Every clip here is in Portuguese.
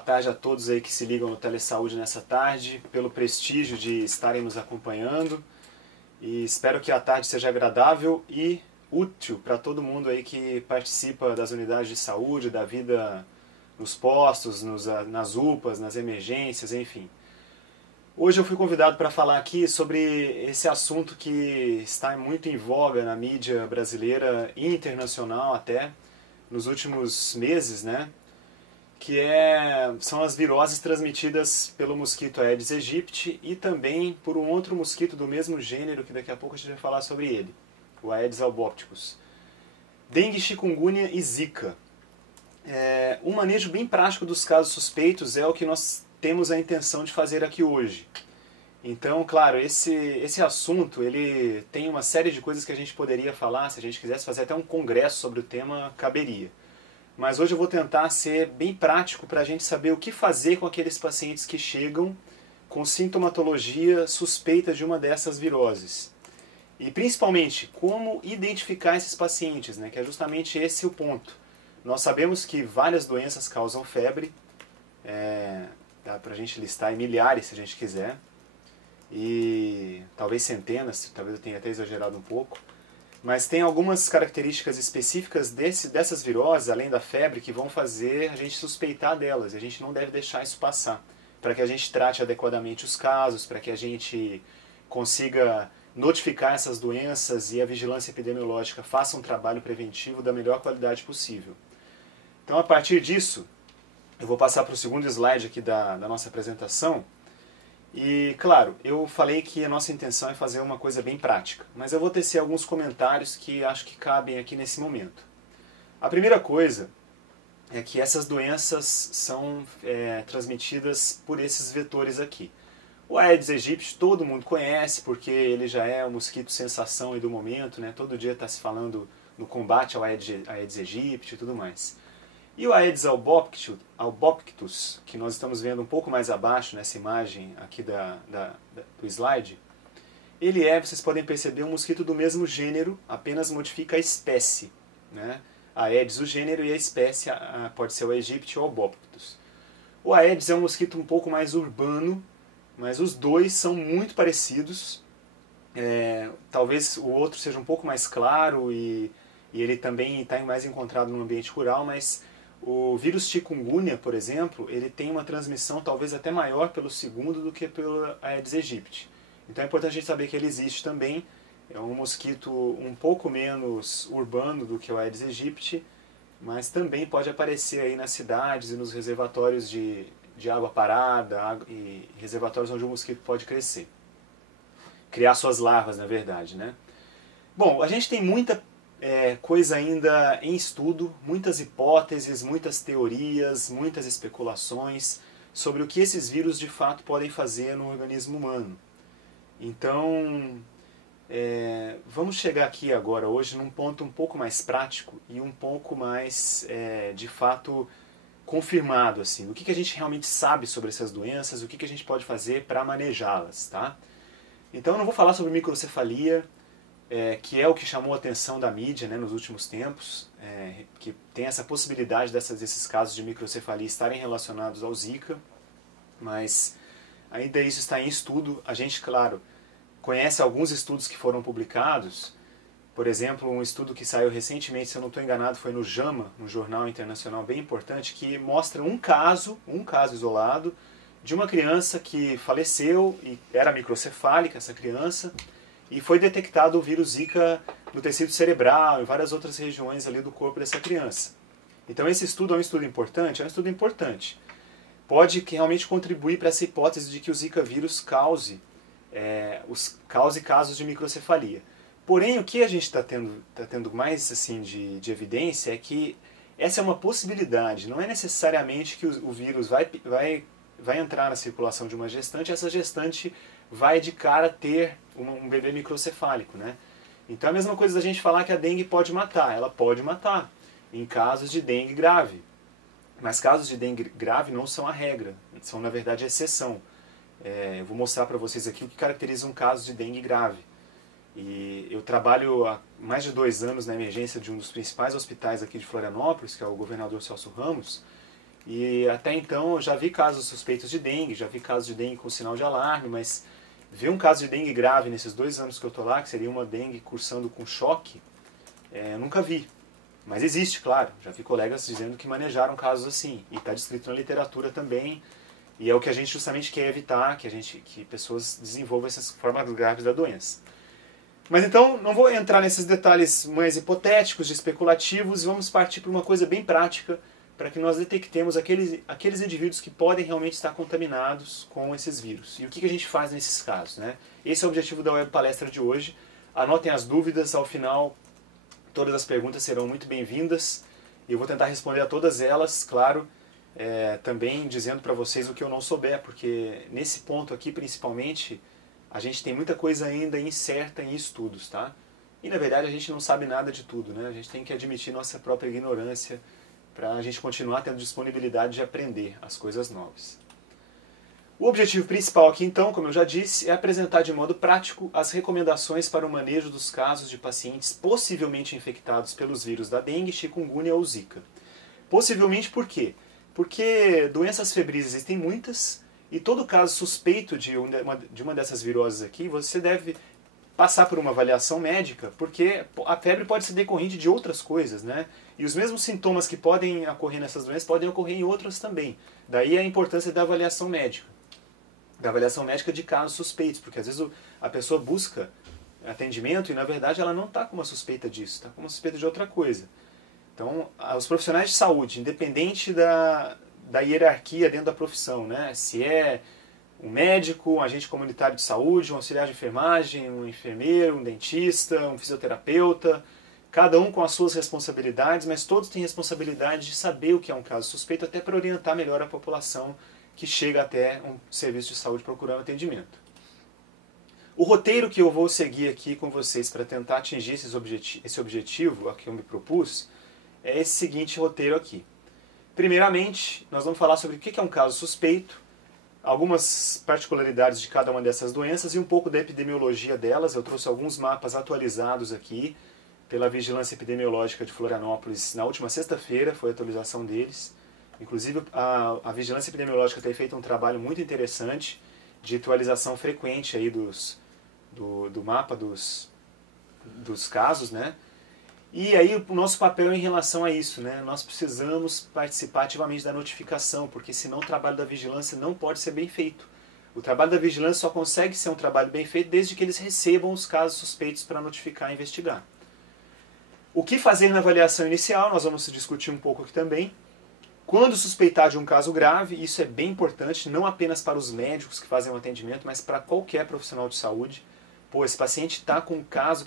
tarde a todos aí que se ligam no Telesaúde nessa tarde, pelo prestígio de estarem nos acompanhando. E espero que a tarde seja agradável e útil para todo mundo aí que participa das unidades de saúde, da vida nos postos, nas UPAs, nas emergências, enfim. Hoje eu fui convidado para falar aqui sobre esse assunto que está muito em voga na mídia brasileira e internacional até, nos últimos meses, né? São as viroses transmitidas pelo mosquito Aedes aegypti e também por um outro mosquito do mesmo gênero, que daqui a pouco a gente vai falar sobre ele, o Aedes albopicus. Dengue, chikungunya e zika. Um manejo bem prático dos casos suspeitos é o que nós temos a intenção de fazer aqui hoje. Então, claro, esse assunto ele tem uma série de coisas que a gente poderia falar, se a gente quisesse fazer até um congresso sobre o tema, caberia. Mas hoje eu vou tentar ser bem prático para a gente saber o que fazer com aqueles pacientes que chegam com sintomatologia suspeita de uma dessas viroses. E principalmente, como identificar esses pacientes, né? Que é justamente esse o ponto. Nós sabemos que várias doenças causam febre, dá para a gente listar aí milhares se a gente quiser, e talvez centenas, talvez eu tenha até exagerado um pouco. Mas tem algumas características específicas dessas viroses, além da febre, que vão fazer a gente suspeitar delas. E a gente não deve deixar isso passar, para que a gente trate adequadamente os casos, para que a gente consiga notificar essas doenças e a vigilância epidemiológica faça um trabalho preventivo da melhor qualidade possível. Então, a partir disso, eu vou passar para o segundo slide aqui da nossa apresentação. E, claro, eu falei que a nossa intenção é fazer uma coisa bem prática, mas eu vou tecer alguns comentários que acho que cabem aqui nesse momento. A primeira coisa é que essas doenças são transmitidas por esses vetores aqui. O Aedes aegypti todo mundo conhece, porque ele já é o mosquito sensação aí do momento, né? Todo dia está se falando no combate ao Aedes aegypti e tudo mais. E o Aedes albopictus, que nós estamos vendo um pouco mais abaixo nessa imagem aqui do slide, ele vocês podem perceber, um mosquito do mesmo gênero, apenas modifica a espécie, né? A Aedes o gênero e a espécie pode ser o Aegypti ou albopictus. O Aedes é um mosquito um pouco mais urbano, mas os dois são muito parecidos. Talvez o outro seja um pouco mais claro e ele também está mais encontrado no ambiente rural, mas o vírus chikungunya, por exemplo, ele tem uma transmissão talvez até maior pelo segundo do que pelo Aedes aegypti. Então é importante a gente saber que ele existe também. É um mosquito um pouco menos urbano do que o Aedes aegypti, mas também pode aparecer aí nas cidades e nos reservatórios de água parada e reservatórios onde o mosquito pode crescer. Criar suas larvas, na verdade, né? Bom, a gente tem muita coisa ainda em estudo, muitas hipóteses, muitas teorias, muitas especulações sobre o que esses vírus de fato podem fazer no organismo humano. Então, vamos chegar aqui agora hoje num ponto um pouco mais prático e um pouco mais, de fato, confirmado, assim, o que a gente realmente sabe sobre essas doenças, o que a gente pode fazer para manejá-las, tá? Então eu não vou falar sobre microcefalia, que é o que chamou a atenção da mídia, né, nos últimos tempos, que tem essa possibilidade desses casos de microcefalia estarem relacionados ao Zika, mas ainda isso está em estudo. A gente, claro, conhece alguns estudos que foram publicados, por exemplo, um estudo que saiu recentemente, se eu não estou enganado, foi no JAMA, um jornal internacional bem importante, que mostra um caso isolado, de uma criança que faleceu e era microcefálica, essa criança, e foi detectado o vírus Zika no tecido cerebral e várias outras regiões ali do corpo dessa criança. Então esse estudo é um estudo importante? É um estudo importante. Pode realmente contribuir para essa hipótese de que o Zika vírus cause casos de microcefalia. Porém, o que a gente está tendo mais assim, de evidência é que essa é uma possibilidade. Não é necessariamente que o vírus vai entrar na circulação de uma gestante e essa gestante vai de cara ter um bebê microcefálico, né? Então é a mesma coisa da gente falar que a dengue pode matar. Ela pode matar em casos de dengue grave. Mas casos de dengue grave não são a regra, são na verdade a exceção. Eu vou mostrar para vocês aqui o que caracteriza um caso de dengue grave. E eu trabalho há mais de 2 anos na emergência de um dos principais hospitais aqui de Florianópolis, que é o Governador Celso Ramos, E até então eu já vi casos suspeitos de dengue, já vi casos de dengue com sinal de alarme, mas ver um caso de dengue grave nesses 2 anos que eu estou lá, que seria uma dengue cursando com choque, eu nunca vi. Mas existe, claro. Já vi colegas dizendo que manejaram casos assim. E está descrito na literatura também. E é o que a gente justamente quer evitar, que pessoas desenvolvam essas formas graves da doença. Mas então, não vou entrar nesses detalhes mais hipotéticos, de especulativos, e vamos partir para uma coisa bem prática, para que nós detectemos aqueles indivíduos que podem realmente estar contaminados com esses vírus. E o que a gente faz nesses casos, né? Esse é o objetivo da web palestra de hoje. Anotem as dúvidas, ao final todas as perguntas serão muito bem-vindas. E eu vou tentar responder a todas elas, claro, também dizendo para vocês o que eu não souber, porque nesse ponto aqui, principalmente, a gente tem muita coisa ainda incerta em estudos, tá? E na verdade a gente não sabe nada de tudo, né? A gente tem que admitir nossa própria ignorância para a gente continuar tendo disponibilidade de aprender as coisas novas. O objetivo principal aqui então, como eu já disse, é apresentar de modo prático as recomendações para o manejo dos casos de pacientes possivelmente infectados pelos vírus da dengue, chikungunya ou zika. Possivelmente por quê? Porque doenças febris existem muitas, e todo caso suspeito de uma dessas viroses aqui, você deve passar por uma avaliação médica, porque a febre pode ser decorrente de outras coisas, né? E os mesmos sintomas que podem ocorrer nessas doenças podem ocorrer em outras também. Daí a importância da avaliação médica. Da avaliação médica de casos suspeitos, porque às vezes a pessoa busca atendimento e na verdade ela não está com uma suspeita disso, está com uma suspeita de outra coisa. Então, os profissionais de saúde, independente da hierarquia dentro da profissão, né? Se é um médico, um agente comunitário de saúde, um auxiliar de enfermagem, um enfermeiro, um dentista, um fisioterapeuta, cada um com as suas responsabilidades, mas todos têm responsabilidade de saber o que é um caso suspeito, até para orientar melhor a população que chega até um serviço de saúde procurando atendimento. O roteiro que eu vou seguir aqui com vocês para tentar atingir esse objetivo a que eu me propus é esse seguinte roteiro aqui. Primeiramente, nós vamos falar sobre o que é um caso suspeito, algumas particularidades de cada uma dessas doenças e um pouco da epidemiologia delas. Eu trouxe alguns mapas atualizados aqui pela Vigilância Epidemiológica de Florianópolis na última sexta-feira, foi a atualização deles. Inclusive, a Vigilância Epidemiológica tem feito um trabalho muito interessante de atualização frequente aí do mapa dos casos, né? E aí o nosso papel em relação a isso, né? Nós precisamos participar ativamente da notificação, porque senão o trabalho da vigilância não pode ser bem feito. O trabalho da vigilância só consegue ser um trabalho bem feito desde que eles recebam os casos suspeitos para notificar e investigar. O que fazer na avaliação inicial, nós vamos discutir um pouco aqui também. Quando suspeitar de um caso grave, isso é bem importante, não apenas para os médicos que fazem o atendimento, mas para qualquer profissional de saúde. Pô, esse paciente está com um caso,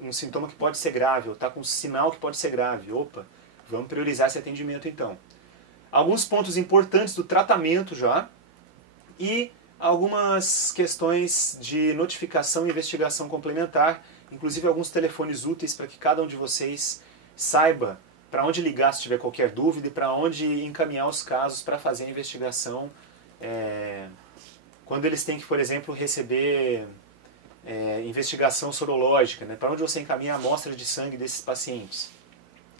um sintoma que pode ser grave, ou está com um sinal que pode ser grave. Opa, vamos priorizar esse atendimento então. Alguns pontos importantes do tratamento já, e algumas questões de notificação e investigação complementar, inclusive alguns telefones úteis para que cada um de vocês saiba para onde ligar se tiver qualquer dúvida e para onde encaminhar os casos para fazer a investigação quando eles têm que, por exemplo, receber investigação sorológica, né? Para onde você encaminha a amostra de sangue desses pacientes.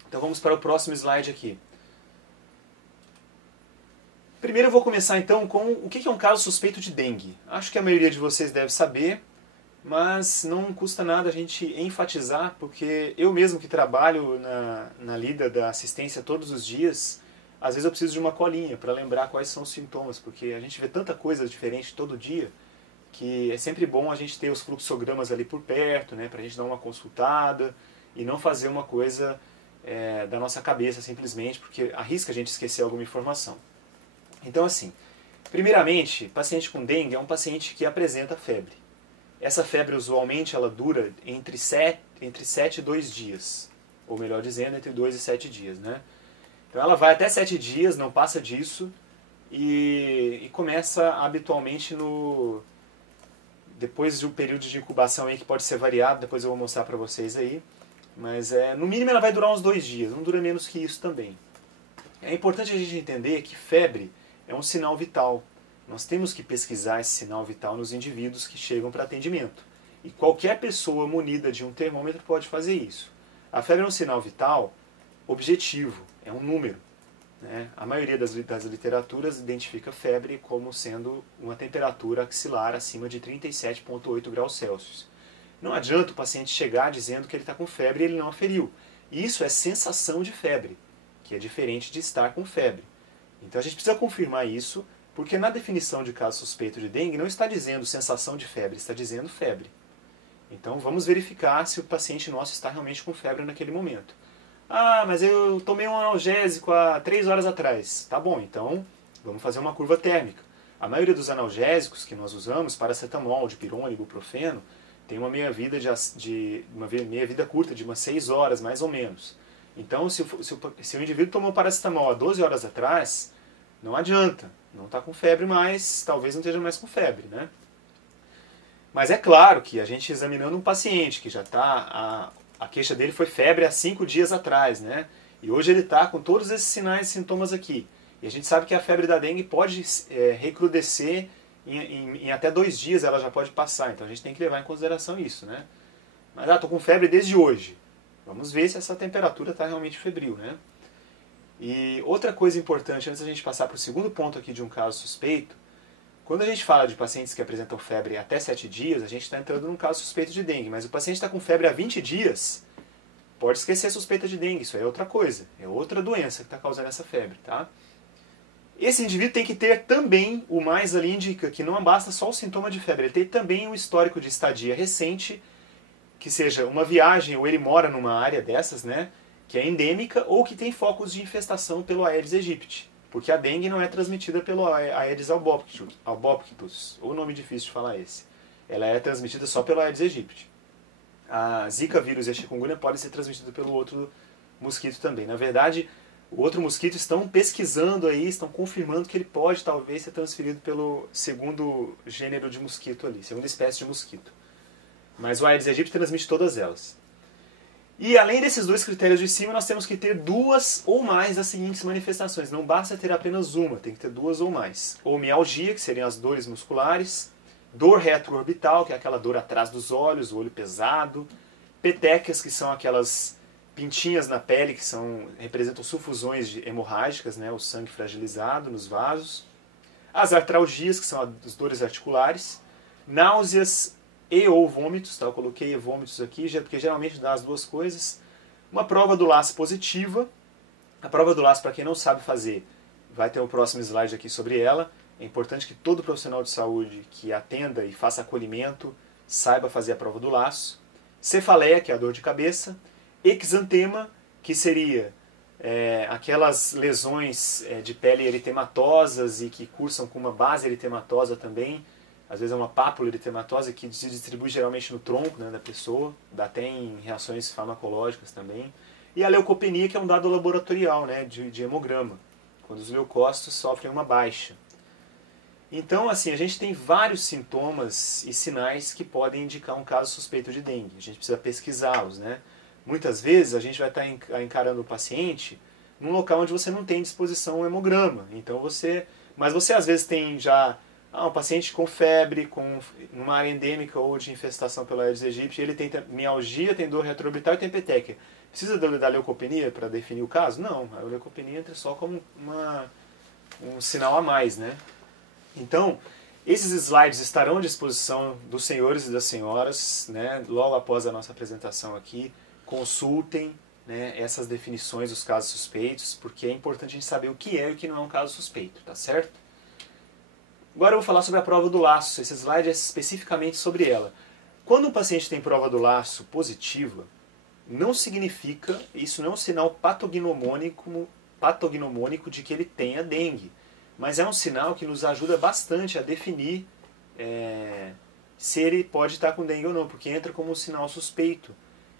Então vamos para o próximo slide aqui. Primeiro eu vou começar então com o que é um caso suspeito de dengue. Acho que a maioria de vocês deve saber, mas não custa nada a gente enfatizar, porque eu mesmo que trabalho na lida da assistência todos os dias, às vezes eu preciso de uma colinha para lembrar quais são os sintomas, porque a gente vê tanta coisa diferente todo dia, que é sempre bom a gente ter os fluxogramas ali por perto, né, para a gente dar uma consultada e não fazer uma coisa da nossa cabeça simplesmente, porque arrisca a gente esquecer alguma informação. Então assim, primeiramente, paciente com dengue é um paciente que apresenta febre. Essa febre usualmente ela dura entre 7 e 2 dias, ou melhor dizendo, entre 2 e 7 dias, né? Então ela vai até 7 dias, não passa disso, e começa habitualmente depois de um período de incubação aí que pode ser variado, depois eu vou mostrar para vocês aí, mas no mínimo ela vai durar uns 2 dias, não dura menos que isso também. É importante a gente entender que febre é um sinal vital. Nós temos que pesquisar esse sinal vital nos indivíduos que chegam para atendimento. E qualquer pessoa munida de um termômetro pode fazer isso. A febre é um sinal vital objetivo, é um número. né? A maioria das literaturas identifica febre como sendo uma temperatura axilar acima de 37,8 graus Celsius. Não adianta o paciente chegar dizendo que ele está com febre e ele não aferiu. Isso é sensação de febre, que é diferente de estar com febre. Então a gente precisa confirmar isso, porque na definição de caso suspeito de dengue não está dizendo sensação de febre, está dizendo febre. Então vamos verificar se o paciente nosso está realmente com febre naquele momento. Ah, mas eu tomei um analgésico há 3 horas atrás. Tá bom, então vamos fazer uma curva térmica. A maioria dos analgésicos que nós usamos, paracetamol, dipirona, ibuprofeno, tem uma meia-vida meia-vida curta, de umas 6 horas, mais ou menos. Então, se o indivíduo tomou paracetamol há 12 horas atrás, não adianta. Não está com febre mais, talvez não esteja mais com febre, né? Mas é claro que a gente examinando um paciente que já está... A queixa dele foi febre há 5 dias atrás, né? E hoje ele está com todos esses sinais e sintomas aqui. E a gente sabe que a febre da dengue pode recrudescer em até 2 dias, ela já pode passar. Então a gente tem que levar em consideração isso, né? Mas, estou com febre desde hoje. Vamos ver se essa temperatura está realmente febril, né? E outra coisa importante, antes da gente passar para o segundo ponto aqui de um caso suspeito, quando a gente fala de pacientes que apresentam febre até 7 dias, a gente está entrando num caso suspeito de dengue. Mas o paciente está com febre há 20 dias, pode esquecer a suspeita de dengue. Isso é outra coisa, é outra doença que está causando essa febre, tá? Esse indivíduo tem que ter também, o mais ali indica, que não basta só o sintoma de febre, ele tem também um histórico de estadia recente, que seja uma viagem ou ele mora numa área dessas, né, que é endêmica ou que tem focos de infestação pelo Aedes aegypti. Porque a dengue não é transmitida pelo Aedes albopictus, ou nome difícil de falar esse. Ela é transmitida só pelo Aedes aegypti. A Zika vírus e a chikungunya podem ser transmitidos pelo outro mosquito também. Na verdade, o outro mosquito estão pesquisando aí, estão confirmando que ele pode talvez ser transferido pelo segundo gênero de mosquito ali, segunda espécie de mosquito. Mas o Aedes aegypti transmite todas elas. E além desses 2 critérios de cima, nós temos que ter 2 ou mais das seguintes manifestações. Não basta ter apenas uma, tem que ter 2 ou mais. Ou mialgia, que seriam as dores musculares. Dor retroorbital, que é aquela dor atrás dos olhos, o olho pesado. Petequias, que são aquelas pintinhas na pele, que representam sufusões hemorrágicas, né, o sangue fragilizado nos vasos. As artralgias, que são as dores articulares. Náuseas e ou vômitos, tá? Eu coloquei vômitos aqui, porque geralmente dá as 2 coisas. Uma prova do laço positiva. A prova do laço, para quem não sabe fazer, vai ter o próximo slide aqui sobre ela. É importante que todo profissional de saúde que atenda e faça acolhimento saiba fazer a prova do laço. Cefaleia, que é a dor de cabeça. Exantema, que seria aquelas lesões de pele eritematosas e que cursam com uma base eritematosa também. Às vezes é uma pápula eritematosa que se distribui geralmente no tronco, né, da pessoa, dá até em reações farmacológicas também. E a leucopenia, que é um dado laboratorial, né, de hemograma, quando os leucócitos sofrem uma baixa. Então, assim, a gente tem vários sintomas e sinais que podem indicar um caso suspeito de dengue. A gente precisa pesquisá-los, né? Muitas vezes a gente vai estar encarando o paciente num local onde você não tem disposição um hemograma. Então mas você às vezes tem já um paciente com febre, numa área endêmica ou de infestação pelo Aedes aegypti, ele tem mialgia, tem dor retroorbital e tem petequia. Precisa da leucopenia para definir o caso? Não, a leucopenia entra só como um sinal a mais, né? Então, esses slides estarão à disposição dos senhores e das senhoras, né, logo após a nossa apresentação aqui. Consultem, né, essas definições dos casos suspeitos, porque é importante a gente saber o que é e o que não é um caso suspeito, tá certo? Agora eu vou falar sobre a prova do laço. Esse slide é especificamente sobre ela. Quando um paciente tem prova do laço positiva, não significa, isso não é um sinal patognomônico de que ele tenha dengue, mas é um sinal que nos ajuda bastante a definir se ele pode estar com dengue ou não, porque entra como um sinal suspeito.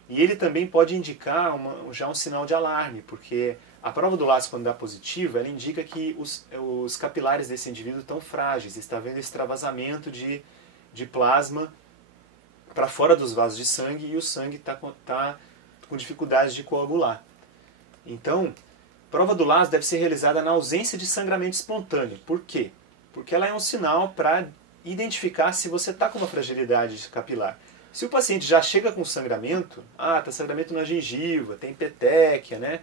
E ele também pode indicar já um sinal de alarme, porque a prova do laço, quando dá positiva, ela indica que os capilares desse indivíduo estão frágeis, está havendo extravasamento de plasma para fora dos vasos de sangue e o sangue está com dificuldade de coagular. Então, a prova do laço deve ser realizada na ausência de sangramento espontâneo. Por quê? Porque ela é um sinal para identificar se você está com uma fragilidade capilar. Se o paciente já chega com sangramento, está sangramento na gengiva, tem petequia, né?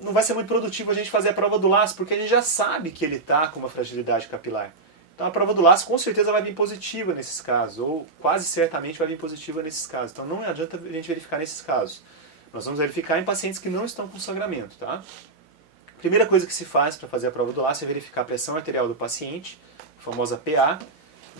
não vai ser muito produtivo a gente fazer a prova do laço, porque a gente já sabe que ele está com uma fragilidade capilar. Então a prova do laço com certeza vai vir positiva nesses casos, ou quase certamente vai vir positiva nesses casos. Então não adianta a gente verificar nesses casos. Nós vamos verificar em pacientes que não estão com sangramento, tá? Primeira coisa que se faz para fazer a prova do laço é verificar a pressão arterial do paciente, a famosa PA.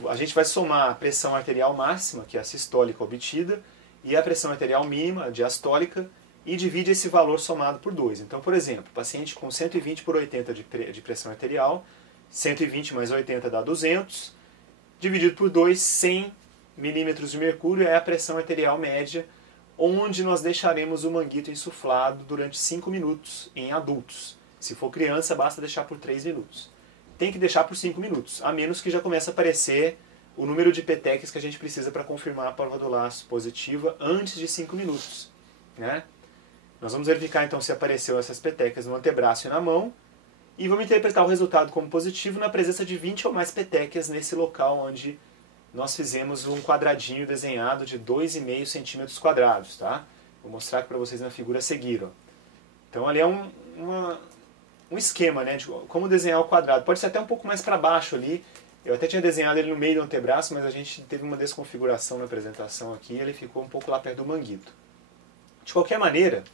A gente vai somar a pressão arterial máxima, que é a sistólica obtida, e a pressão arterial mínima, a diastólica, e divide esse valor somado por 2. Então, por exemplo, paciente com 120 por 80 de pressão arterial, 120 mais 80 dá 200, dividido por 2, 100 milímetros de mercúrio é a pressão arterial média, onde nós deixaremos o manguito insuflado durante 5 minutos em adultos. Se for criança, basta deixar por 3 minutos. Tem que deixar por 5 minutos, a menos que já comece a aparecer o número de petequias que a gente precisa para confirmar a prova do laço positiva antes de 5 minutos, né? Nós vamos verificar então se apareceu essas petequias no antebraço e na mão e vamos interpretar o resultado como positivo na presença de 20 ou mais petequias nesse local onde nós fizemos um quadradinho desenhado de 2,5 centímetros quadrados, tá? Vou mostrar aqui para vocês na figura a seguir, ó. Então ali é um esquema, né, de como desenhar o quadrado. Pode ser até um pouco mais para baixo ali. Eu até tinha desenhado ele no meio do antebraço, mas a gente teve uma desconfiguração na apresentação aqui e ele ficou um pouco lá perto do manguito. De qualquer maneira,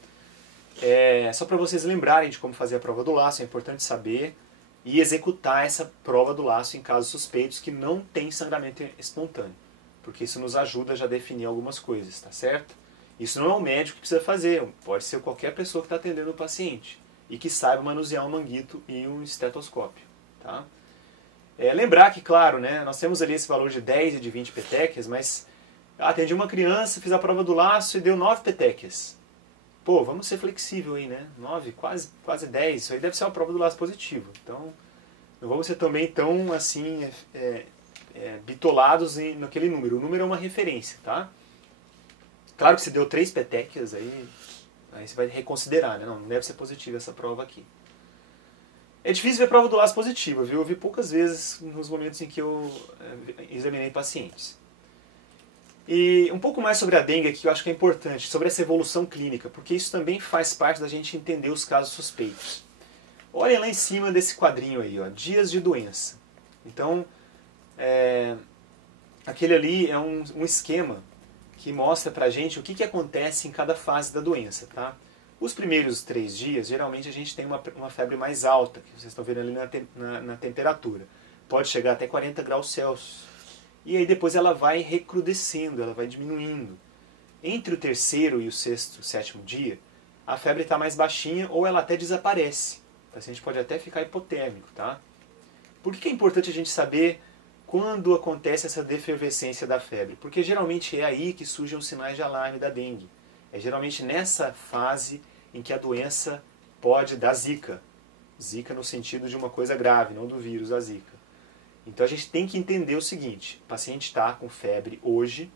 só para vocês lembrarem de como fazer a prova do laço, é importante saber e executar essa prova do laço em casos suspeitos que não tem sangramento espontâneo, porque isso nos ajuda já a definir algumas coisas, tá certo? Isso não é o médico que precisa fazer, pode ser qualquer pessoa que está atendendo o paciente e que saiba manusear um manguito e um estetoscópio, tá? Lembrar que, claro, né, nós temos ali esse valor de 10 e de 20 petequias, mas atendi uma criança, fiz a prova do laço e deu 9 petequias. Pô, vamos ser flexível aí, né? 9, quase 10, isso aí deve ser uma prova do laço positivo. Então, não vamos ser também tão, assim, bitolados naquele número. O número é uma referência, tá? Claro que se deu 3 petequias, aí você vai reconsiderar, né? Não deve ser positiva essa prova aqui. É difícil ver prova do laço positiva, viu? Eu vi poucas vezes nos momentos em que eu examinei pacientes. E um pouco mais sobre a dengue aqui, eu acho que é importante, sobre essa evolução clínica, porque isso também faz parte da gente entender os casos suspeitos. Olhem lá em cima desse quadrinho aí, ó, dias de doença. Então, aquele ali é um esquema que mostra pra gente o que acontece em cada fase da doença, tá? Os primeiros 3 dias, geralmente a gente tem uma febre mais alta, que vocês estão vendo ali na temperatura. Pode chegar até 40 graus Celsius. E aí depois ela vai recrudescendo, ela vai diminuindo. Entre o 3º e o 6º, 7º dia, a febre está mais baixinha ou ela até desaparece. O paciente pode até ficar hipotérmico, tá? Por que é importante a gente saber quando acontece essa defervescência da febre? Porque geralmente é aí que surgem os sinais de alarme da dengue. É geralmente nessa fase em que a doença pode dar zika. Zika no sentido de uma coisa grave, não do vírus, a zika. Então a gente tem que entender o seguinte, o paciente está com febre hoje,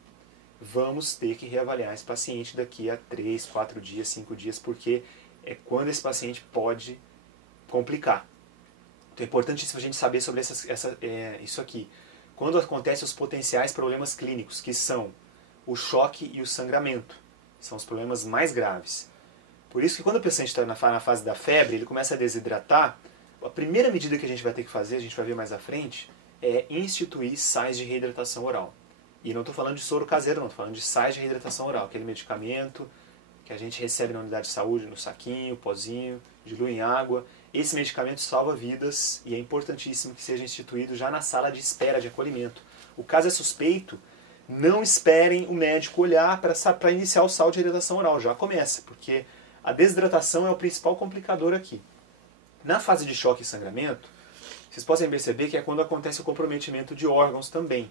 vamos ter que reavaliar esse paciente daqui a 3, 4 dias, 5 dias, porque é quando esse paciente pode complicar. Então é importantíssimo a gente saber sobre isso aqui. Quando acontecem os potenciais problemas clínicos, que são o choque e o sangramento, são os problemas mais graves. Por isso que quando o paciente está na fase da febre, ele começa a desidratar, a primeira medida que a gente vai ter que fazer, a gente vai ver mais à frente, é instituir sais de reidratação oral. E não estou falando de soro caseiro, não, estou falando de sais de reidratação oral, aquele medicamento que a gente recebe na unidade de saúde, no saquinho, pozinho, dilui em água. Esse medicamento salva vidas e é importantíssimo que seja instituído já na sala de espera de acolhimento. O caso é suspeito, não esperem o médico olhar para iniciar o sal de reidratação oral, já começa, porque a desidratação é o principal complicador aqui. Na fase de choque e sangramento, vocês podem perceber que é quando acontece o comprometimento de órgãos também.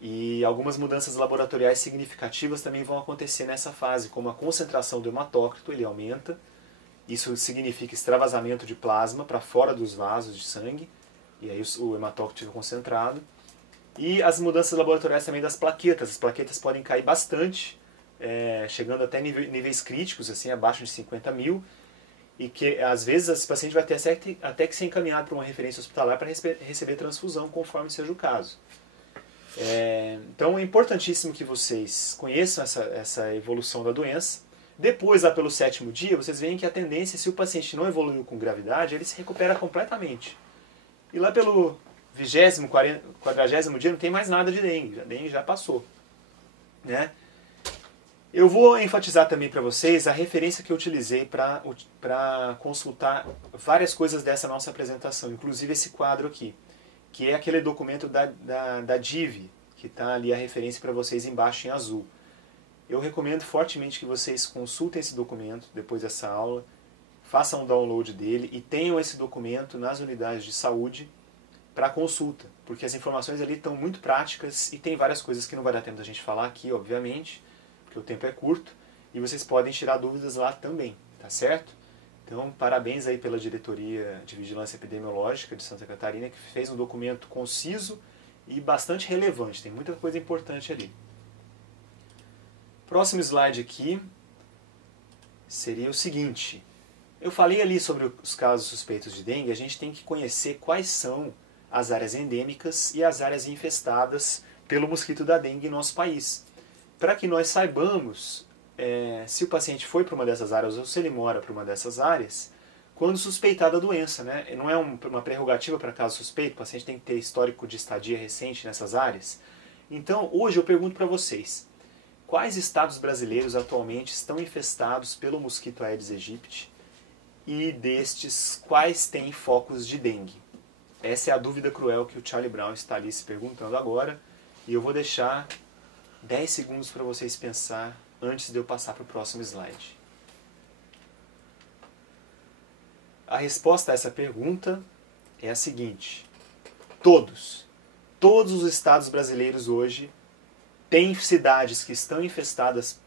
E algumas mudanças laboratoriais significativas também vão acontecer nessa fase, como a concentração do hematócrito, ele aumenta. Isso significa extravasamento de plasma para fora dos vasos de sangue, e aí o hematócrito fica concentrado. E as mudanças laboratoriais também das plaquetas. As plaquetas podem cair bastante, chegando até níveis críticos, assim, abaixo de 50 mil, e que às vezes esse paciente vai ter até que ser encaminhado para uma referência hospitalar para receber transfusão, conforme seja o caso. Então é importantíssimo que vocês conheçam essa evolução da doença, Depois, lá pelo 7º dia, vocês veem que a tendência, se o paciente não evoluiu com gravidade, ele se recupera completamente. E lá pelo 20º, 40º dia não tem mais nada de dengue, a dengue já passou, né? Eu vou enfatizar também para vocês a referência que eu utilizei para consultar várias coisas dessa nossa apresentação, inclusive esse quadro aqui, que é aquele documento da DIV, que está ali a referência para vocês embaixo em azul. Eu recomendo fortemente que vocês consultem esse documento depois dessa aula, façam um download dele e tenham esse documento nas unidades de saúde para consulta, porque as informações ali estão muito práticas e tem várias coisas que não vai dar tempo da gente falar aqui, obviamente, porque o tempo é curto, e vocês podem tirar dúvidas lá também, tá certo? Então, parabéns aí pela Diretoria de Vigilância Epidemiológica de Santa Catarina, que fez um documento conciso e bastante relevante, tem muita coisa importante ali. Próximo slide aqui seria o seguinte: eu falei ali sobre os casos suspeitos de dengue, a gente tem que conhecer quais são as áreas endêmicas e as áreas infestadas pelo mosquito da dengue em nosso país, para que nós saibamos se o paciente foi para uma dessas áreas ou se ele mora para uma dessas áreas, quando suspeitada a doença, né? Não é uma prerrogativa para caso suspeito, o paciente tem que ter histórico de estadia recente nessas áreas. Então, hoje eu pergunto para vocês, quais estados brasileiros atualmente estão infestados pelo mosquito Aedes aegypti e destes, quais têm focos de dengue? Essa é a dúvida cruel que o Charlie Brown está ali se perguntando agora, e eu vou deixar 10 segundos para vocês pensar antes de eu passar para o próximo slide. A resposta a essa pergunta é a seguinte: todos os estados brasileiros hoje têm cidades que estão infestadas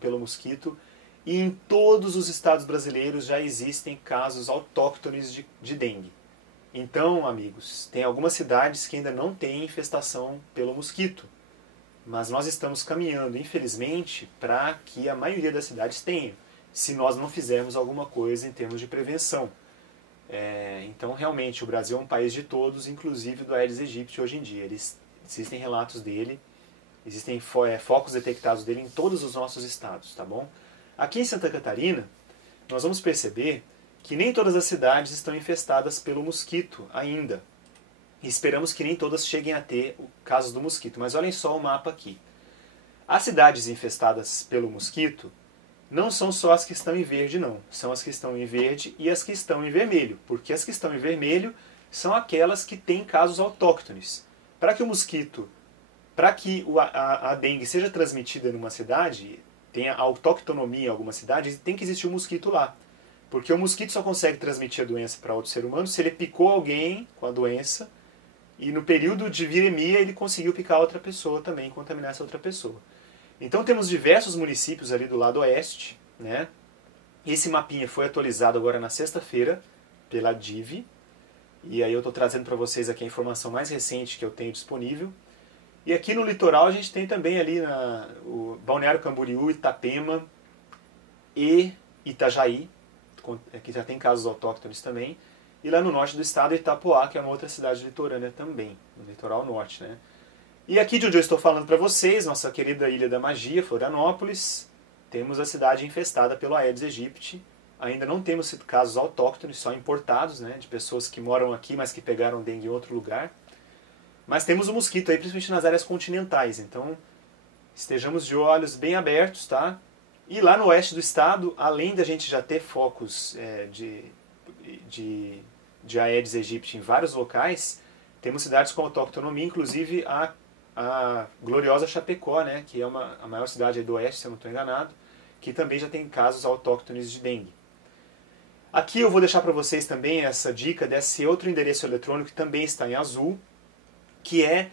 pelo mosquito, e em todos os estados brasileiros já existem casos autóctones de dengue. Então, amigos, tem algumas cidades que ainda não têm infestação pelo mosquito, mas nós estamos caminhando, infelizmente, para que a maioria das cidades tenha, se nós não fizermos alguma coisa em termos de prevenção. Então, realmente, o Brasil é um país de todos, inclusive do Aedes aegypti hoje em dia. Existem relatos dele, existem focos detectados dele em todos os nossos estados, tá bom? Aqui em Santa Catarina, nós vamos perceber que nem todas as cidades estão infestadas pelo mosquito ainda. E esperamos que nem todas cheguem a ter casos do mosquito. Mas olhem só o mapa aqui. As cidades infestadas pelo mosquito não são só as que estão em verde, não. São as que estão em verde e as que estão em vermelho. Porque as que estão em vermelho são aquelas que têm casos autóctones. Para que o mosquito, para que a dengue seja transmitida numa cidade, tenha autoctonomia em alguma cidade, tem que existir um mosquito lá. Porque o mosquito só consegue transmitir a doença para outro ser humano se ele picou alguém com a doença e no período de viremia ele conseguiu picar outra pessoa também, contaminar essa outra pessoa. Então temos diversos municípios ali do lado oeste, né? Esse mapinha foi atualizado agora na sexta-feira pela DIV, e aí eu estou trazendo para vocês aqui a informação mais recente que eu tenho disponível. E aqui no litoral a gente tem também ali o Balneário Camboriú, Itapema e Itajaí, que já tem casos autóctones também. E lá no norte do estado, Itapoá, que é uma outra cidade litorânea também, no litoral norte, né? E aqui de onde eu estou falando para vocês, nossa querida Ilha da Magia, Florianópolis, temos a cidade infestada pelo Aedes aegypti. Ainda não temos casos autóctones, só importados, né, de pessoas que moram aqui, mas que pegaram dengue em outro lugar. Mas temos o mosquito aí, principalmente nas áreas continentais, então estejamos de olhos bem abertos, tá? E lá no oeste do estado, além da gente já ter focos de Aedes aegypti em vários locais, temos cidades com autoctonomia, inclusive a gloriosa Chapecó, né, que é a maior cidade aí do oeste, se eu não estou enganado, que também já tem casos autóctones de dengue. Aqui eu vou deixar para vocês também essa dica desse outro endereço eletrônico que também está em azul, que é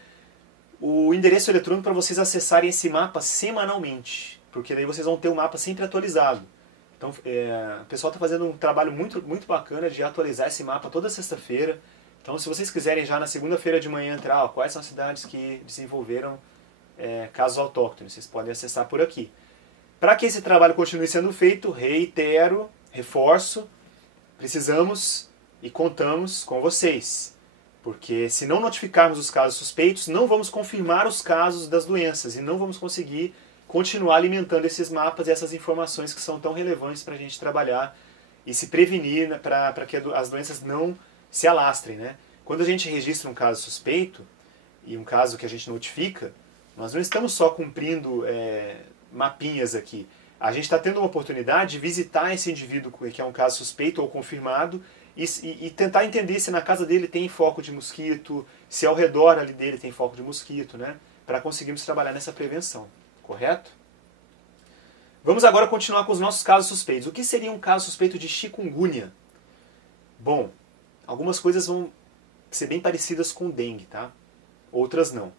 o endereço eletrônico para vocês acessarem esse mapa semanalmente, porque daí vocês vão ter o mapa sempre atualizado. Então, o pessoal está fazendo um trabalho muito, muito bacana de atualizar esse mapa toda sexta-feira. Então, se vocês quiserem já na segunda-feira de manhã entrar, quais são as cidades que desenvolveram casos autóctones, vocês podem acessar por aqui. Para que esse trabalho continue sendo feito, reitero, reforço, precisamos e contamos com vocês. Porque se não notificarmos os casos suspeitos, não vamos confirmar os casos das doenças e não vamos conseguir continuar alimentando esses mapas e essas informações que são tão relevantes para a gente trabalhar e se prevenir, né, para que as doenças não se alastrem, né? Quando a gente registra um caso suspeito e um caso que a gente notifica, nós não estamos só cumprindo mapinhas aqui. A gente está tendo uma oportunidade de visitar esse indivíduo que é um caso suspeito ou confirmado e tentar entender se na casa dele tem foco de mosquito, se ao redor ali dele tem foco de mosquito, né? Para conseguirmos trabalhar nessa prevenção, correto? Vamos agora continuar com os nossos casos suspeitos. O que seria um caso suspeito de chikungunya? Bom, algumas coisas vão ser bem parecidas com dengue, tá? Outras não.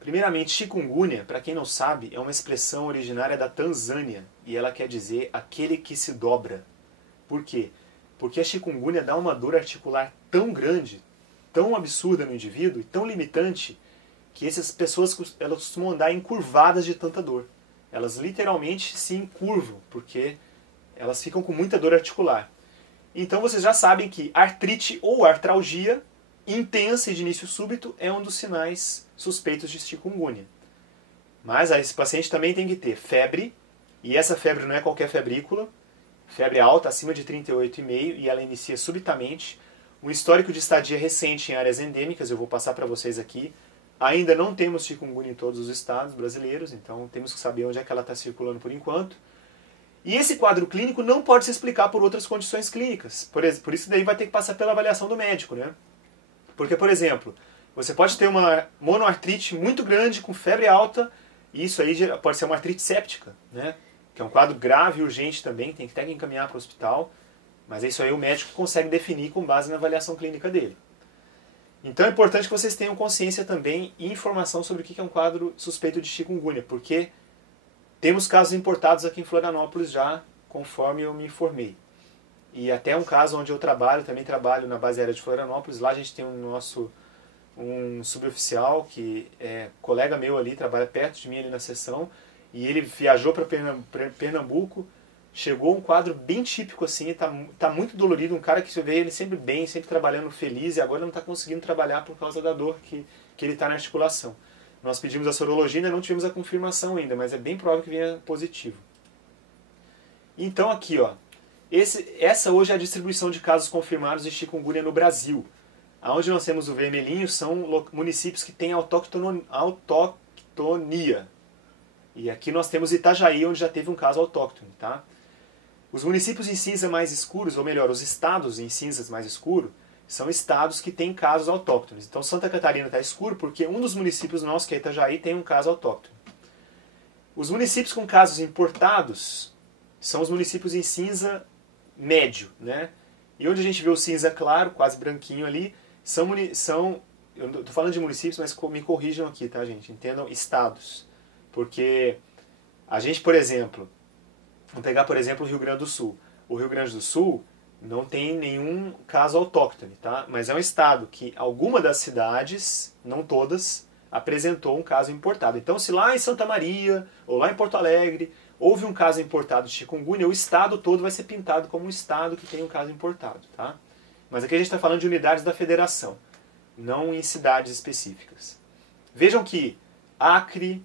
Primeiramente, chikungunya, para quem não sabe, é uma expressão originária da Tanzânia e ela quer dizer aquele que se dobra. Por quê? Porque a chikungunya dá uma dor articular tão grande, tão absurda no indivíduo e tão limitante que essas pessoas elas costumam andar encurvadas de tanta dor. Elas literalmente se encurvam, porque elas ficam com muita dor articular. Então vocês já sabem que artrite ou artralgia intensa e de início súbito é um dos sinais suspeitos de chikungunya. Mas esse paciente também tem que ter febre, e essa febre não é qualquer febrícula, febre alta, acima de 38,5, e ela inicia subitamente. Um histórico de estadia recente em áreas endêmicas, eu vou passar para vocês aqui. Ainda não temos chikungunya em todos os estados brasileiros, então temos que saber onde é que ela está circulando por enquanto. E esse quadro clínico não pode se explicar por outras condições clínicas. Por isso daí vai ter que passar pela avaliação do médico, né? Porque, por exemplo, você pode ter uma monoartrite muito grande com febre alta, e isso aí pode ser uma artrite séptica, né? Que é um quadro grave e urgente também, tem que até encaminhar para o hospital, mas isso aí o médico consegue definir com base na avaliação clínica dele. Então é importante que vocês tenham consciência também e informação sobre o que é um quadro suspeito de chikungunya, porque temos casos importados aqui em Florianópolis já, conforme eu me informei. E até um caso onde eu trabalho, também trabalho na base aérea de Florianópolis, lá a gente tem um suboficial que é colega meu ali, trabalha perto de mim ali na seção, e ele viajou para Pernambuco, chegou um quadro bem típico assim, tá muito dolorido, um cara que você vê ele sempre bem, sempre trabalhando feliz, e agora não está conseguindo trabalhar por causa da dor que ele está na articulação. Nós pedimos a sorologia, ainda não tivemos a confirmação ainda, mas é bem provável que venha positivo. Então aqui, ó, essa hoje é a distribuição de casos confirmados de chikungunya no Brasil. Onde nós temos o vermelhinho são municípios que têm autoctonia. E aqui nós temos Itajaí, onde já teve um caso autóctone, tá? Os municípios em cinza mais escuros, ou melhor, os estados em cinzas mais escuro, são estados que têm casos autóctones. Então Santa Catarina está escuro porque um dos municípios nossos, que é Itajaí, tem um caso autóctone. Os municípios com casos importados são os municípios em cinza médio, né? E onde a gente vê o cinza claro, quase branquinho ali, eu estou falando de municípios, mas me corrijam aqui, tá, gente? Entendam, estados. Porque a gente, por exemplo, vamos pegar, por exemplo, o Rio Grande do Sul. O Rio Grande do Sul não tem nenhum caso autóctone, tá? Mas é um estado que alguma das cidades, não todas, apresentou um caso importado. Então, se lá em Santa Maria, ou lá em Porto Alegre, houve um caso importado de chikungunya, o estado todo vai ser pintado como um estado que tem um caso importado, tá? Mas aqui a gente está falando de unidades da federação, não em cidades específicas. Vejam que Acre,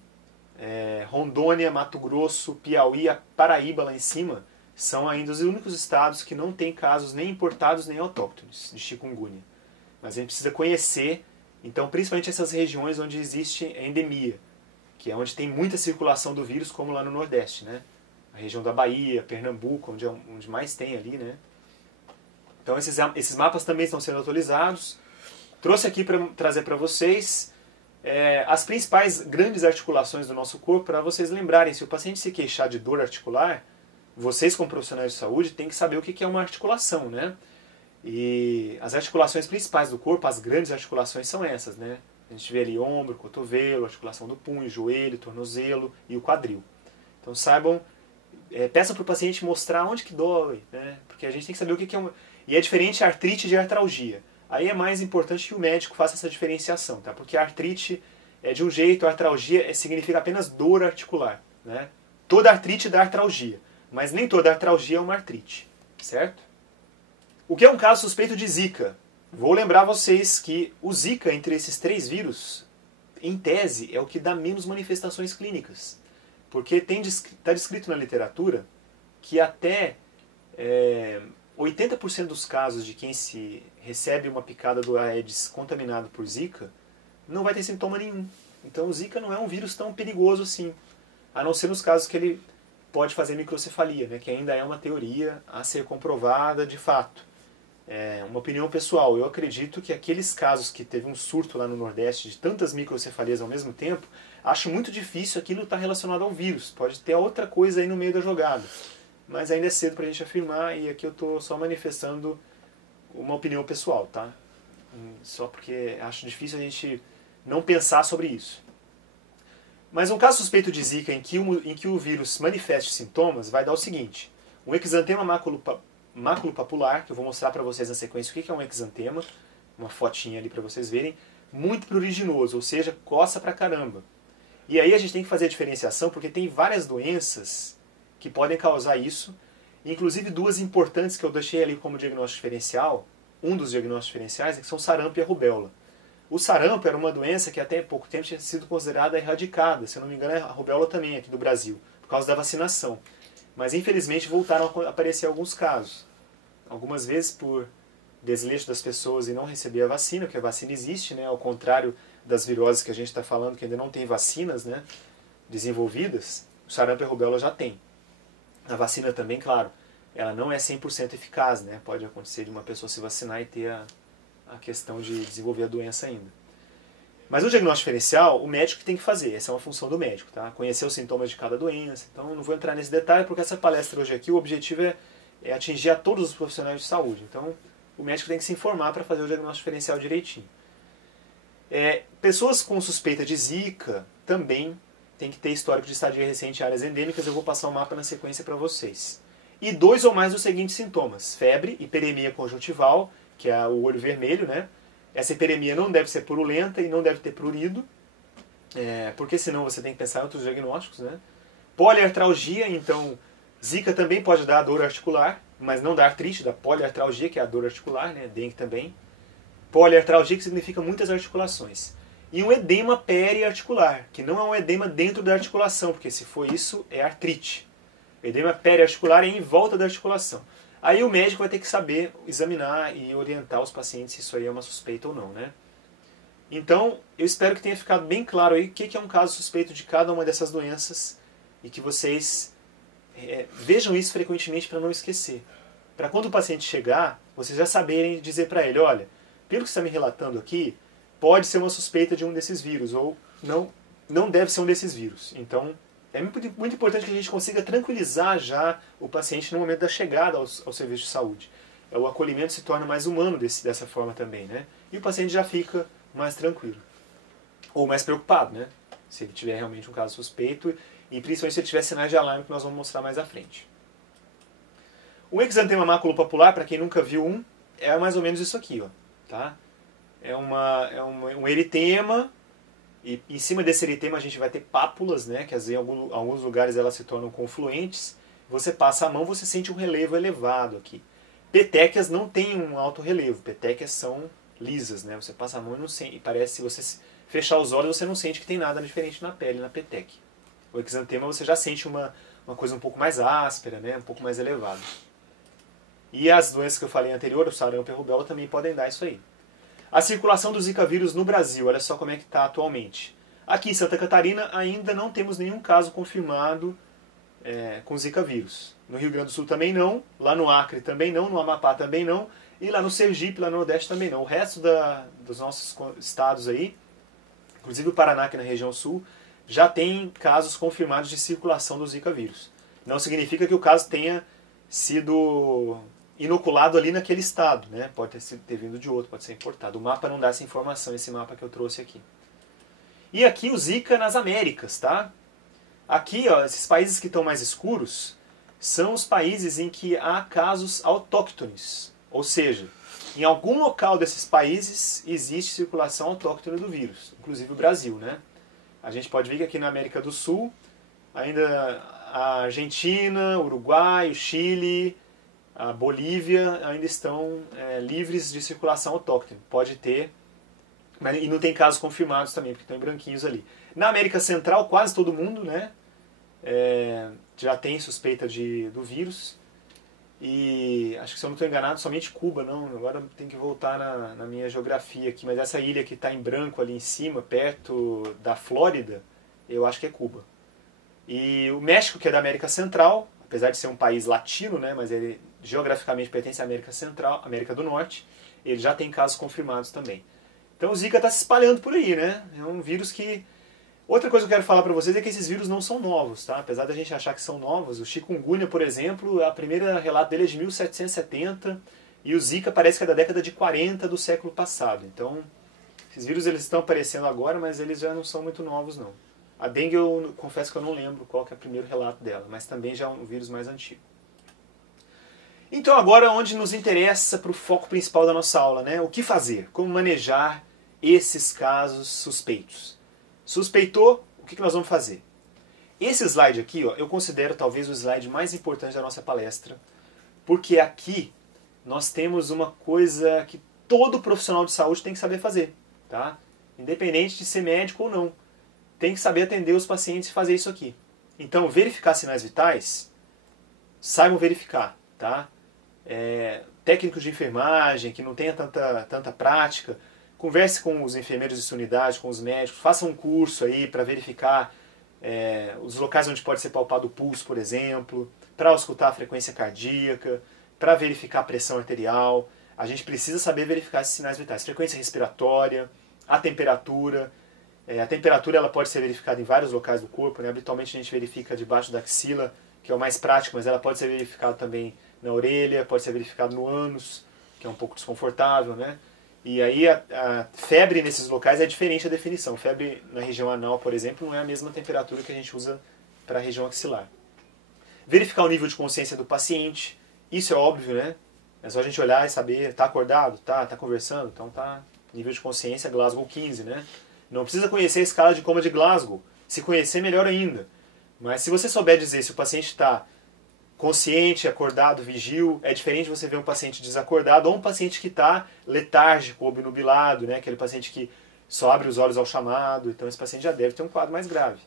Rondônia, Mato Grosso, Piauí, a Paraíba lá em cima, são ainda os únicos estados que não têm casos nem importados nem autóctones de chikungunya. Mas a gente precisa conhecer, então, principalmente essas regiões onde existe endemia, que é onde tem muita circulação do vírus, como lá no Nordeste, né? A região da Bahia, Pernambuco, onde mais tem ali, né? Então esses mapas também estão sendo atualizados. Trouxe aqui para trazer para vocês as principais grandes articulações do nosso corpo, para vocês lembrarem, se o paciente se queixar de dor articular, vocês como profissionais de saúde têm que saber o que é uma articulação, né? E as articulações principais do corpo, as grandes articulações são essas, né? A gente vê ali ombro, cotovelo, articulação do punho, joelho, tornozelo e o quadril. Então saibam, peçam para o paciente mostrar onde que dói, né? Porque a gente tem que saber o que é uma... E é diferente a artrite de artralgia. Aí é mais importante que o médico faça essa diferenciação, tá? Porque a artrite é de um jeito, a artralgia significa apenas dor articular, né? Toda artrite dá artralgia, mas nem toda artralgia é uma artrite, certo? O que é um caso suspeito de Zika? Vou lembrar vocês que o Zika, entre esses 3 vírus, em tese, é o que dá menos manifestações clínicas. Porque está descrito na literatura que até 80% dos casos de quem se recebe uma picada do Aedes contaminado por Zika não vai ter sintoma nenhum. Então o Zika não é um vírus tão perigoso assim, a não ser nos casos que ele pode fazer microcefalia, né, que ainda é uma teoria a ser comprovada de fato. É uma opinião pessoal. Eu acredito que aqueles casos que teve um surto lá no Nordeste de tantas microcefalias ao mesmo tempo, acho muito difícil aquilo estar relacionado ao vírus. Pode ter outra coisa aí no meio da jogada. Mas ainda é cedo para a gente afirmar, e aqui eu estou só manifestando uma opinião pessoal, tá? Só porque acho difícil a gente não pensar sobre isso. Mas um caso suspeito de Zika em que o vírus manifeste sintomas vai dar o seguinte: um exantema maculopapular, que eu vou mostrar para vocês na sequência o que é um exantema, uma fotinha ali para vocês verem, muito pruriginoso, ou seja, coça pra caramba. E aí a gente tem que fazer a diferenciação porque tem várias doenças que podem causar isso, inclusive duas importantes que eu deixei ali como diagnóstico diferencial, um dos diagnósticos diferenciais, que são sarampo e a rubéola. O sarampo era uma doença que até pouco tempo tinha sido considerada erradicada, se eu não me engano a rubéola também aqui do Brasil, por causa da vacinação. Mas infelizmente voltaram a aparecer alguns casos. Algumas vezes por desleixo das pessoas e não receber a vacina, porque a vacina existe, né? Ao contrário das viroses que a gente está falando, que ainda não tem vacinas, né, desenvolvidas, o sarampo e a rubéola já tem. A vacina também, claro, ela não é 100% eficaz, né? Pode acontecer de uma pessoa se vacinar e ter a questão de desenvolver a doença ainda. Mas o diagnóstico diferencial, o médico tem que fazer, essa é uma função do médico, tá? Conhecer os sintomas de cada doença. Então não vou entrar nesse detalhe porque essa palestra hoje aqui, o objetivo é atingir a todos os profissionais de saúde. Então o médico tem que se informar para fazer o diagnóstico diferencial direitinho. Pessoas com suspeita de Zika também tem que ter histórico de estadia recente em áreas endêmicas. Eu vou passar o mapa na sequência para vocês. E 2 ou mais dos seguintes sintomas: febre, hiperemia conjuntival, que é o olho vermelho, né? Essa hiperemia não deve ser purulenta e não deve ter prurido, porque senão você tem que pensar em outros diagnósticos, né? Poliartralgia, então Zika também pode dar dor articular, mas não dá artrite, dá poliartralgia, que é a dor articular, né? Dengue também. Poliartralgia, que significa muitas articulações. E um edema periarticular, que não é um edema dentro da articulação, porque se for isso, é artrite. O edema periarticular é em volta da articulação. Aí o médico vai ter que saber examinar e orientar os pacientes se isso aí é uma suspeita ou não, né? Então, eu espero que tenha ficado bem claro aí o que é um caso suspeito de cada uma dessas doenças e que vocês vejam isso frequentemente para não esquecer. Para quando o paciente chegar, vocês já saberem dizer para ele: olha, pelo que você está me relatando aqui, pode ser uma suspeita de um desses vírus, ou não deve ser um desses vírus. Então, é muito importante que a gente consiga tranquilizar já o paciente no momento da chegada ao serviço de saúde. O acolhimento se torna mais humano dessa forma também, né? E o paciente já fica mais tranquilo. Ou mais preocupado, né? Se ele tiver realmente um caso suspeito, e principalmente se ele tiver sinais de alarme, que nós vamos mostrar mais à frente. O exantema maculopapular, para quem nunca viu é mais ou menos isso aqui, ó, tá? É um eritema, e em cima desse eritema a gente vai ter pápulas, né, que em alguns lugares elas se tornam confluentes. Você passa a mão, você sente um relevo elevado aqui. Petequias não tem um alto relevo, petequias são lisas, né? Você passa a mão e não sente, e parece, se você fechar os olhos, você não sente que tem nada diferente na pele, na petequia. O exantema você já sente uma coisa um pouco mais áspera, né, um pouco mais elevada. E as doenças que eu falei anterior, o sarampo e a rubéola, também podem dar isso aí. A circulação do Zika vírus no Brasil, olha só como é que está atualmente. Aqui em Santa Catarina ainda não temos nenhum caso confirmado com Zika vírus. No Rio Grande do Sul também não, lá no Acre também não, no Amapá também não, e lá no Sergipe, lá no Nordeste também não. O resto dos nossos estados aí, inclusive o Paraná aqui na região sul, já tem casos confirmados de circulação do Zika vírus. Não significa que o caso tenha sido inoculado ali naquele estado, né? Pode ter vindo de outro, pode ser importado. O mapa não dá essa informação, esse mapa que eu trouxe aqui. E aqui o Zika nas Américas, tá? Aqui, ó, esses países que estão mais escuros são os países em que há casos autóctones. Ou seja, em algum local desses países existe circulação autóctone do vírus, inclusive o Brasil, né? A gente pode ver que aqui na América do Sul, ainda a Argentina, o Uruguai, o Chile, a Bolívia ainda estão livres de circulação autóctone. Pode ter, e não tem casos confirmados também, porque estão em branquinhos ali. Na América Central, quase todo mundo, né? já tem suspeita do vírus. E acho que, se eu não estou enganado, somente Cuba, não. Agora tem que voltar na minha geografia aqui, mas essa ilha que está em branco ali em cima, perto da Flórida, eu acho que é Cuba. E o México, que é da América Central, apesar de ser um país latino, né, mas ele geograficamente pertence à América Central, América do Norte, ele já tem casos confirmados também. Então o Zika está se espalhando por aí, né? É um vírus que... Outra coisa que eu quero falar para vocês é que esses vírus não são novos, tá? Apesar da gente achar que são novos. O chikungunya, por exemplo, a primeira relato dele é de 1770 e o Zika parece que é da década de 40 do século passado. Então, esses vírus eles estão aparecendo agora, mas eles já não são muito novos, não. A dengue eu confesso que eu não lembro qual que é o primeiro relato dela, mas também já é um vírus mais antigo. Então agora onde nos interessa para o foco principal da nossa aula, né? O que fazer? Como manejar esses casos suspeitos? Suspeitou, o que nós vamos fazer? Esse slide aqui, ó, eu considero talvez o slide mais importante da nossa palestra, porque aqui nós temos uma coisa que todo profissional de saúde tem que saber fazer, tá? Independente de ser médico ou não. Tem que saber atender os pacientes e fazer isso aqui. Então, verificar sinais vitais, saibam verificar, tá? Técnicos de enfermagem que não tenha tanta prática, converse com os enfermeiros de sua unidade, com os médicos, faça um curso aí para verificar os locais onde pode ser palpado o pulso, por exemplo, para escutar a frequência cardíaca, para verificar a pressão arterial. A gente precisa saber verificar esses sinais vitais. Frequência respiratória, a temperatura. A temperatura ela pode ser verificada em vários locais do corpo, né? Habitualmente a gente verifica debaixo da axila, que é o mais prático, mas ela pode ser verificada também na orelha, pode ser verificada no ânus, que é um pouco desconfortável, né? E aí a febre nesses locais é diferente a definição. Febre na região anal, por exemplo, não é a mesma temperatura que a gente usa para a região axilar. Verificar o nível de consciência do paciente, isso é óbvio, né? É só a gente olhar e saber, está acordado, tá conversando, então tá nível de consciência Glasgow 15, né? Não precisa conhecer a escala de coma de Glasgow, se conhecer melhor ainda. Mas se você souber dizer se o paciente está consciente, acordado, vigil, é diferente de você ver um paciente desacordado ou um paciente que está letárgico, obnubilado, né? Aquele paciente que só abre os olhos ao chamado. Então esse paciente já deve ter um quadro mais grave.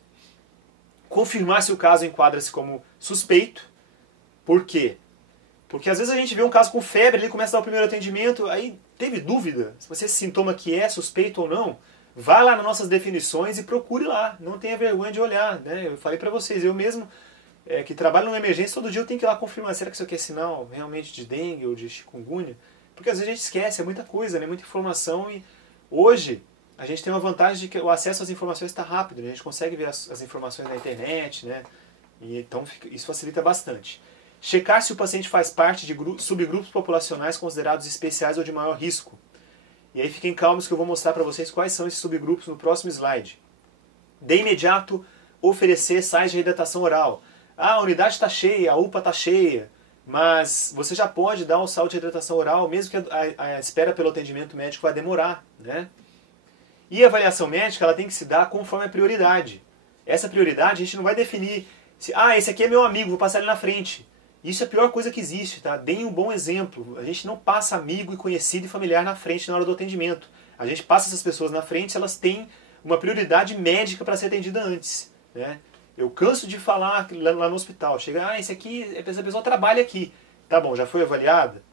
Confirmar se o caso enquadra-se como suspeito. Por quê? Porque às vezes a gente vê um caso com febre, ele começa a dar o primeiro atendimento, aí teve dúvida se esse sintoma aqui é suspeito ou não. Vá lá nas nossas definições e procure lá. Não tenha vergonha de olhar, né? Eu falei para vocês, eu mesmo que trabalho numa emergência, todo dia eu tenho que ir lá confirmar, será que isso aqui é sinal realmente de dengue ou de chikungunya? Porque às vezes a gente esquece, é muita coisa, né? Muita informação, e hoje a gente tem uma vantagem de que o acesso às informações está rápido, né? A gente consegue ver as informações na internet, né? E então isso facilita bastante. Checar se o paciente faz parte de subgrupos populacionais considerados especiais ou de maior risco. E aí fiquem calmos que eu vou mostrar para vocês quais são esses subgrupos no próximo slide. De imediato, oferecer sais de reidratação oral. A unidade está cheia, a UPA está cheia, mas você já pode dar um sal de hidratação oral, mesmo que a espera pelo atendimento médico vai demorar, né? E a avaliação médica ela tem que se dar conforme a prioridade. Essa prioridade a gente não vai definir, esse aqui é meu amigo, vou passar ele na frente. Isso é a pior coisa que existe, tá? Deem um bom exemplo. A gente não passa amigo e conhecido e familiar na frente na hora do atendimento. A gente passa essas pessoas na frente se elas têm uma prioridade médica para ser atendida antes, né? Eu canso de falar lá no hospital. Chega, essa pessoa trabalha aqui. Tá bom, já foi avaliada?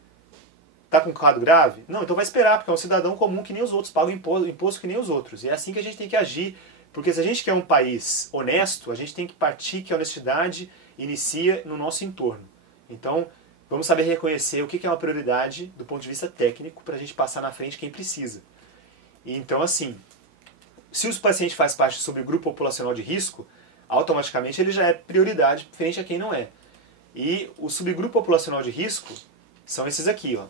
Tá com quadro grave? Não, então vai esperar, porque é um cidadão comum que nem os outros, paga imposto que nem os outros. E é assim que a gente tem que agir, porque se a gente quer um país honesto, a gente tem que partir que a honestidade inicia no nosso entorno. Então, vamos saber reconhecer o que é uma prioridade do ponto de vista técnico para a gente passar na frente quem precisa. E então, assim, se o paciente faz parte do subgrupo populacional de risco, automaticamente ele já é prioridade frente a quem não é. E o subgrupo populacional de risco são esses aqui, ó.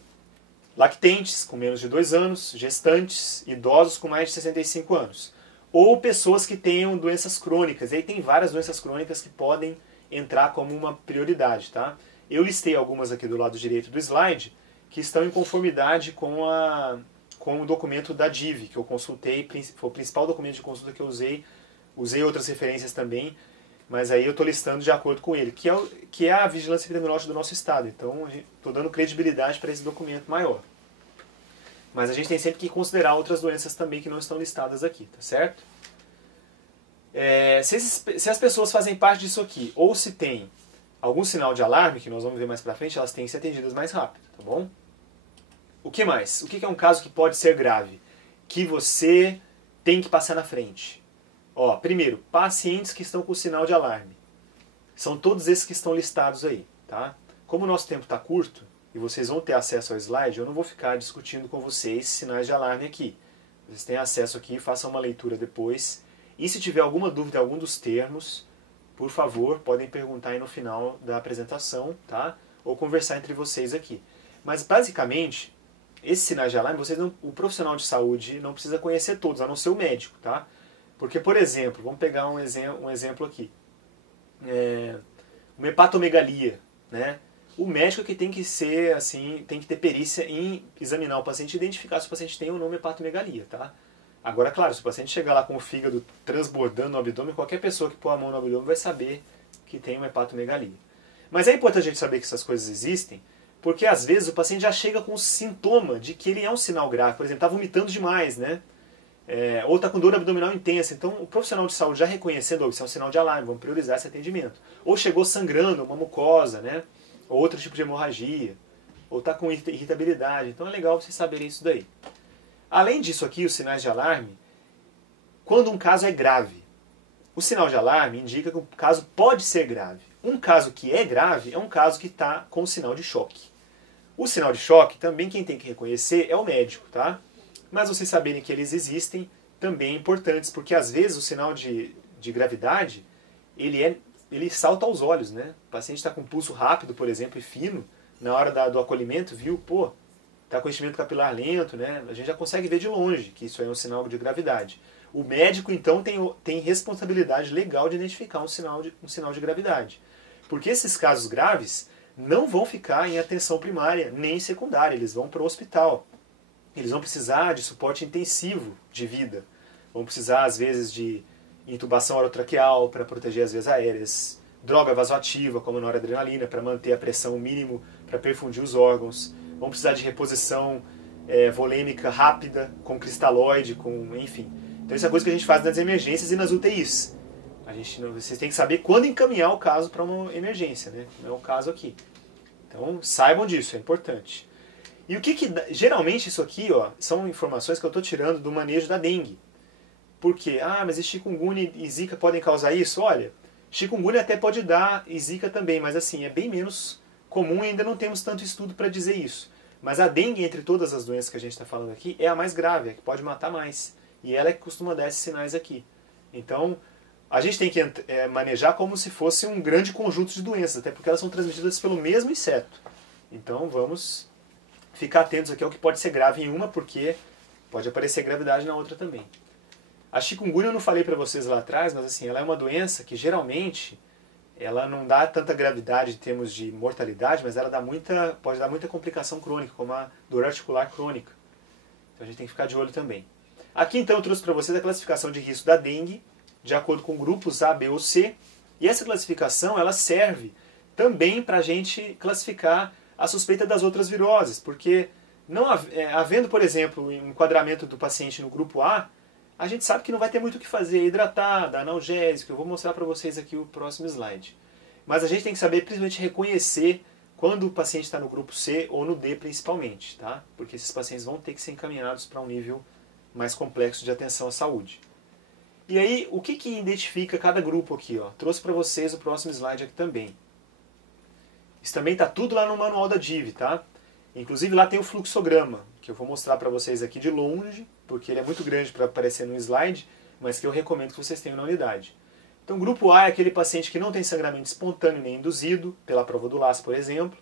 Lactentes com menos de 2 anos, gestantes, idosos com mais de 65 anos. Ou pessoas que tenham doenças crônicas. E aí tem várias doenças crônicas que podem entrar como uma prioridade, tá? Eu listei algumas aqui do lado direito do slide que estão em conformidade com o documento da DIV, que eu consultei, foi o principal documento de consulta que eu usei. Usei outras referências também, mas aí eu estou listando de acordo com ele, que é a vigilância epidemiológica do nosso estado. Então, estou dando credibilidade para esse documento maior. Mas a gente tem sempre que considerar outras doenças também que não estão listadas aqui, tá certo? Se as pessoas fazem parte disso aqui, ou se tem algum sinal de alarme, que nós vamos ver mais pra frente, elas têm que ser atendidas mais rápido, tá bom? O que mais? O que é um caso que pode ser grave? Que você tem que passar na frente. Ó, primeiro, pacientes que estão com sinal de alarme. São todos esses que estão listados aí, tá? Como o nosso tempo está curto, e vocês vão ter acesso ao slide, eu não vou ficar discutindo com vocês sinais de alarme aqui. Vocês têm acesso aqui, façam uma leitura depois. E se tiver alguma dúvida em algum dos termos, por favor, podem perguntar aí no final da apresentação, tá? Ou conversar entre vocês aqui. Mas, basicamente, esses sinais de alarme, o profissional de saúde não precisa conhecer todos, a não ser o médico, tá? Porque, por exemplo, vamos pegar um exemplo aqui. Uma hepatomegalia, né? O médico que tem que ser, assim, tem que ter perícia em examinar o paciente e identificar se o paciente tem ou não uma hepatomegalia, tá? Agora, claro, se o paciente chegar lá com o fígado transbordando no abdômen, qualquer pessoa que pôr a mão no abdômen vai saber que tem uma hepatomegalia. Mas é importante a gente saber que essas coisas existem, porque às vezes o paciente já chega com o sintoma de que ele é um sinal grave. Por exemplo, está vomitando demais, né? Ou está com dor abdominal intensa. Então, o profissional de saúde já reconhecendo, isso é um sinal de alarme, vamos priorizar esse atendimento. Ou chegou sangrando, uma mucosa, né? Ou outro tipo de hemorragia. Ou está com irritabilidade. Então, é legal vocês saberem isso daí. Além disso aqui, os sinais de alarme, quando um caso é grave. O sinal de alarme indica que o caso pode ser grave. Um caso que é grave é um caso que está com sinal de choque. O sinal de choque, também quem tem que reconhecer é o médico, tá? Mas vocês saberem que eles existem também é importante, porque às vezes o sinal de gravidade, ele salta aos olhos, né? O paciente está com pulso rápido, por exemplo, e fino, na hora do acolhimento, viu? Pô, está com enchimento capilar lento, né? A gente já consegue ver de longe que isso aí é um sinal de gravidade. O médico, então, tem responsabilidade legal de identificar um sinal de gravidade. Porque esses casos graves não vão ficar em atenção primária nem secundária, eles vão para o hospital. Eles vão precisar de suporte intensivo de vida. Vão precisar, às vezes, de intubação orotraqueal para proteger as vias aéreas, droga vasoativa, como a noradrenalina, para manter a pressão mínimo, para perfundir os órgãos. Vão precisar de reposição volêmica rápida, com cristalóide, enfim. Então isso é coisa que a gente faz nas emergências e nas UTIs. Vocês têm que saber quando encaminhar o caso para uma emergência, né? Não é o caso aqui. Então saibam disso, é importante. E geralmente isso aqui, ó, são informações que eu estou tirando do manejo da dengue. Por quê? Mas e chikungunya e zika podem causar isso? Olha, chikungunya até pode dar e zika também, mas assim, é bem menos comum e ainda não temos tanto estudo para dizer isso. Mas a dengue, entre todas as doenças que a gente está falando aqui, é a mais grave, é a que pode matar mais. E ela é que costuma dar esses sinais aqui. Então, a gente tem que manejar como se fosse um grande conjunto de doenças, até porque elas são transmitidas pelo mesmo inseto. Então, vamos ficar atentos aqui ao que pode ser grave em uma, porque pode aparecer gravidade na outra também. A chikungunya eu não falei para vocês lá atrás, mas assim, ela é uma doença que geralmente ela não dá tanta gravidade em termos de mortalidade, mas ela pode dar muita complicação crônica, como a dor articular crônica. Então a gente tem que ficar de olho também. Aqui então eu trouxe para vocês a classificação de risco da dengue, de acordo com grupos A, B ou C, e essa classificação ela serve também para a gente classificar a suspeita das outras viroses, porque não havendo, por exemplo, um enquadramento do paciente no grupo A, a gente sabe que não vai ter muito o que fazer, hidratar, dar analgésico, eu vou mostrar para vocês aqui o próximo slide. Mas a gente tem que saber, principalmente, reconhecer quando o paciente está no grupo C ou no D principalmente, tá? Porque esses pacientes vão ter que ser encaminhados para um nível mais complexo de atenção à saúde. E aí, o que identifica cada grupo aqui? Ó? Trouxe para vocês o próximo slide aqui também. Isso também está tudo lá no manual da DIV, tá? Inclusive lá tem o fluxograma, que eu vou mostrar para vocês aqui de longe, porque ele é muito grande para aparecer no slide, mas que eu recomendo que vocês tenham na unidade. Então, grupo A é aquele paciente que não tem sangramento espontâneo nem induzido, pela prova do laço, por exemplo.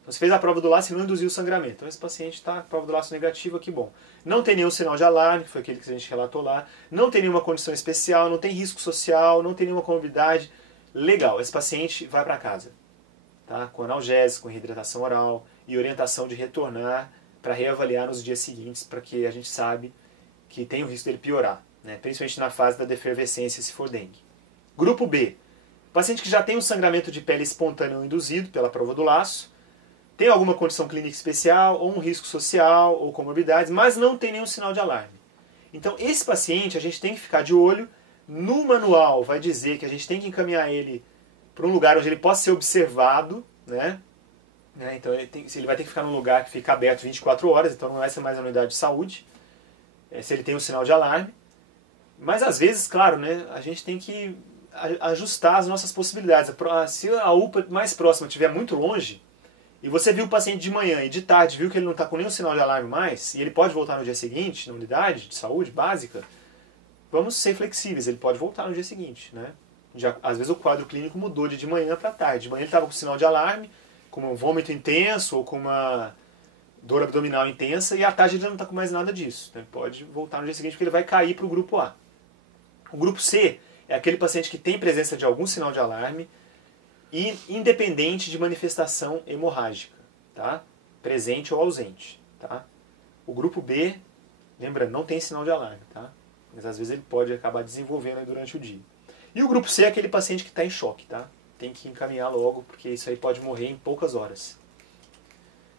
Então, você fez a prova do laço e não induziu o sangramento. Então, esse paciente está com a prova do laço negativa, que bom. Não tem nenhum sinal de alarme, que foi aquele que a gente relatou lá. Não tem nenhuma condição especial, não tem risco social, não tem nenhuma comorbidade. Legal, esse paciente vai para casa. Tá? Com analgésico, com reidratação oral e orientação de retornar para reavaliar nos dias seguintes, para que a gente sabe que tem o risco dele piorar, né? Principalmente na fase da defervescência, se for dengue. Grupo B, paciente que já tem um sangramento de pele espontâneo ou induzido pela prova do laço, tem alguma condição clínica especial, ou um risco social, ou comorbidades, mas não tem nenhum sinal de alarme. Então, esse paciente a gente tem que ficar de olho No manual vai dizer que a gente tem que encaminhar ele para um lugar onde ele possa ser observado, né? Então ele vai ter que ficar num lugar que fica aberto 24 horas, então não vai ser mais a unidade de saúde, se ele tem um sinal de alarme. Mas às vezes, claro, né, a gente tem que ajustar as nossas possibilidades. Se a UPA mais próxima estiver muito longe, e você viu o paciente de manhã e de tarde viu que ele não está com nenhum sinal de alarme mais, e ele pode voltar no dia seguinte, na unidade de saúde básica, vamos ser flexíveis, ele pode voltar no dia seguinte, né? Às vezes o quadro clínico mudou de manhã para tarde. De manhã ele estava com sinal de alarme, com um vômito intenso ou com uma dor abdominal intensa, e à tarde ele já não está com mais nada disso. Então ele pode voltar no dia seguinte porque ele vai cair para o grupo A. O grupo C é aquele paciente que tem presença de algum sinal de alarme e independente de manifestação hemorrágica, tá? Presente ou ausente, tá? O grupo B, lembra, não tem sinal de alarme, tá? Mas às vezes ele pode acabar desenvolvendo durante o dia. E o grupo C é aquele paciente que está em choque, tá? Tem que encaminhar logo, porque isso aí pode morrer em poucas horas.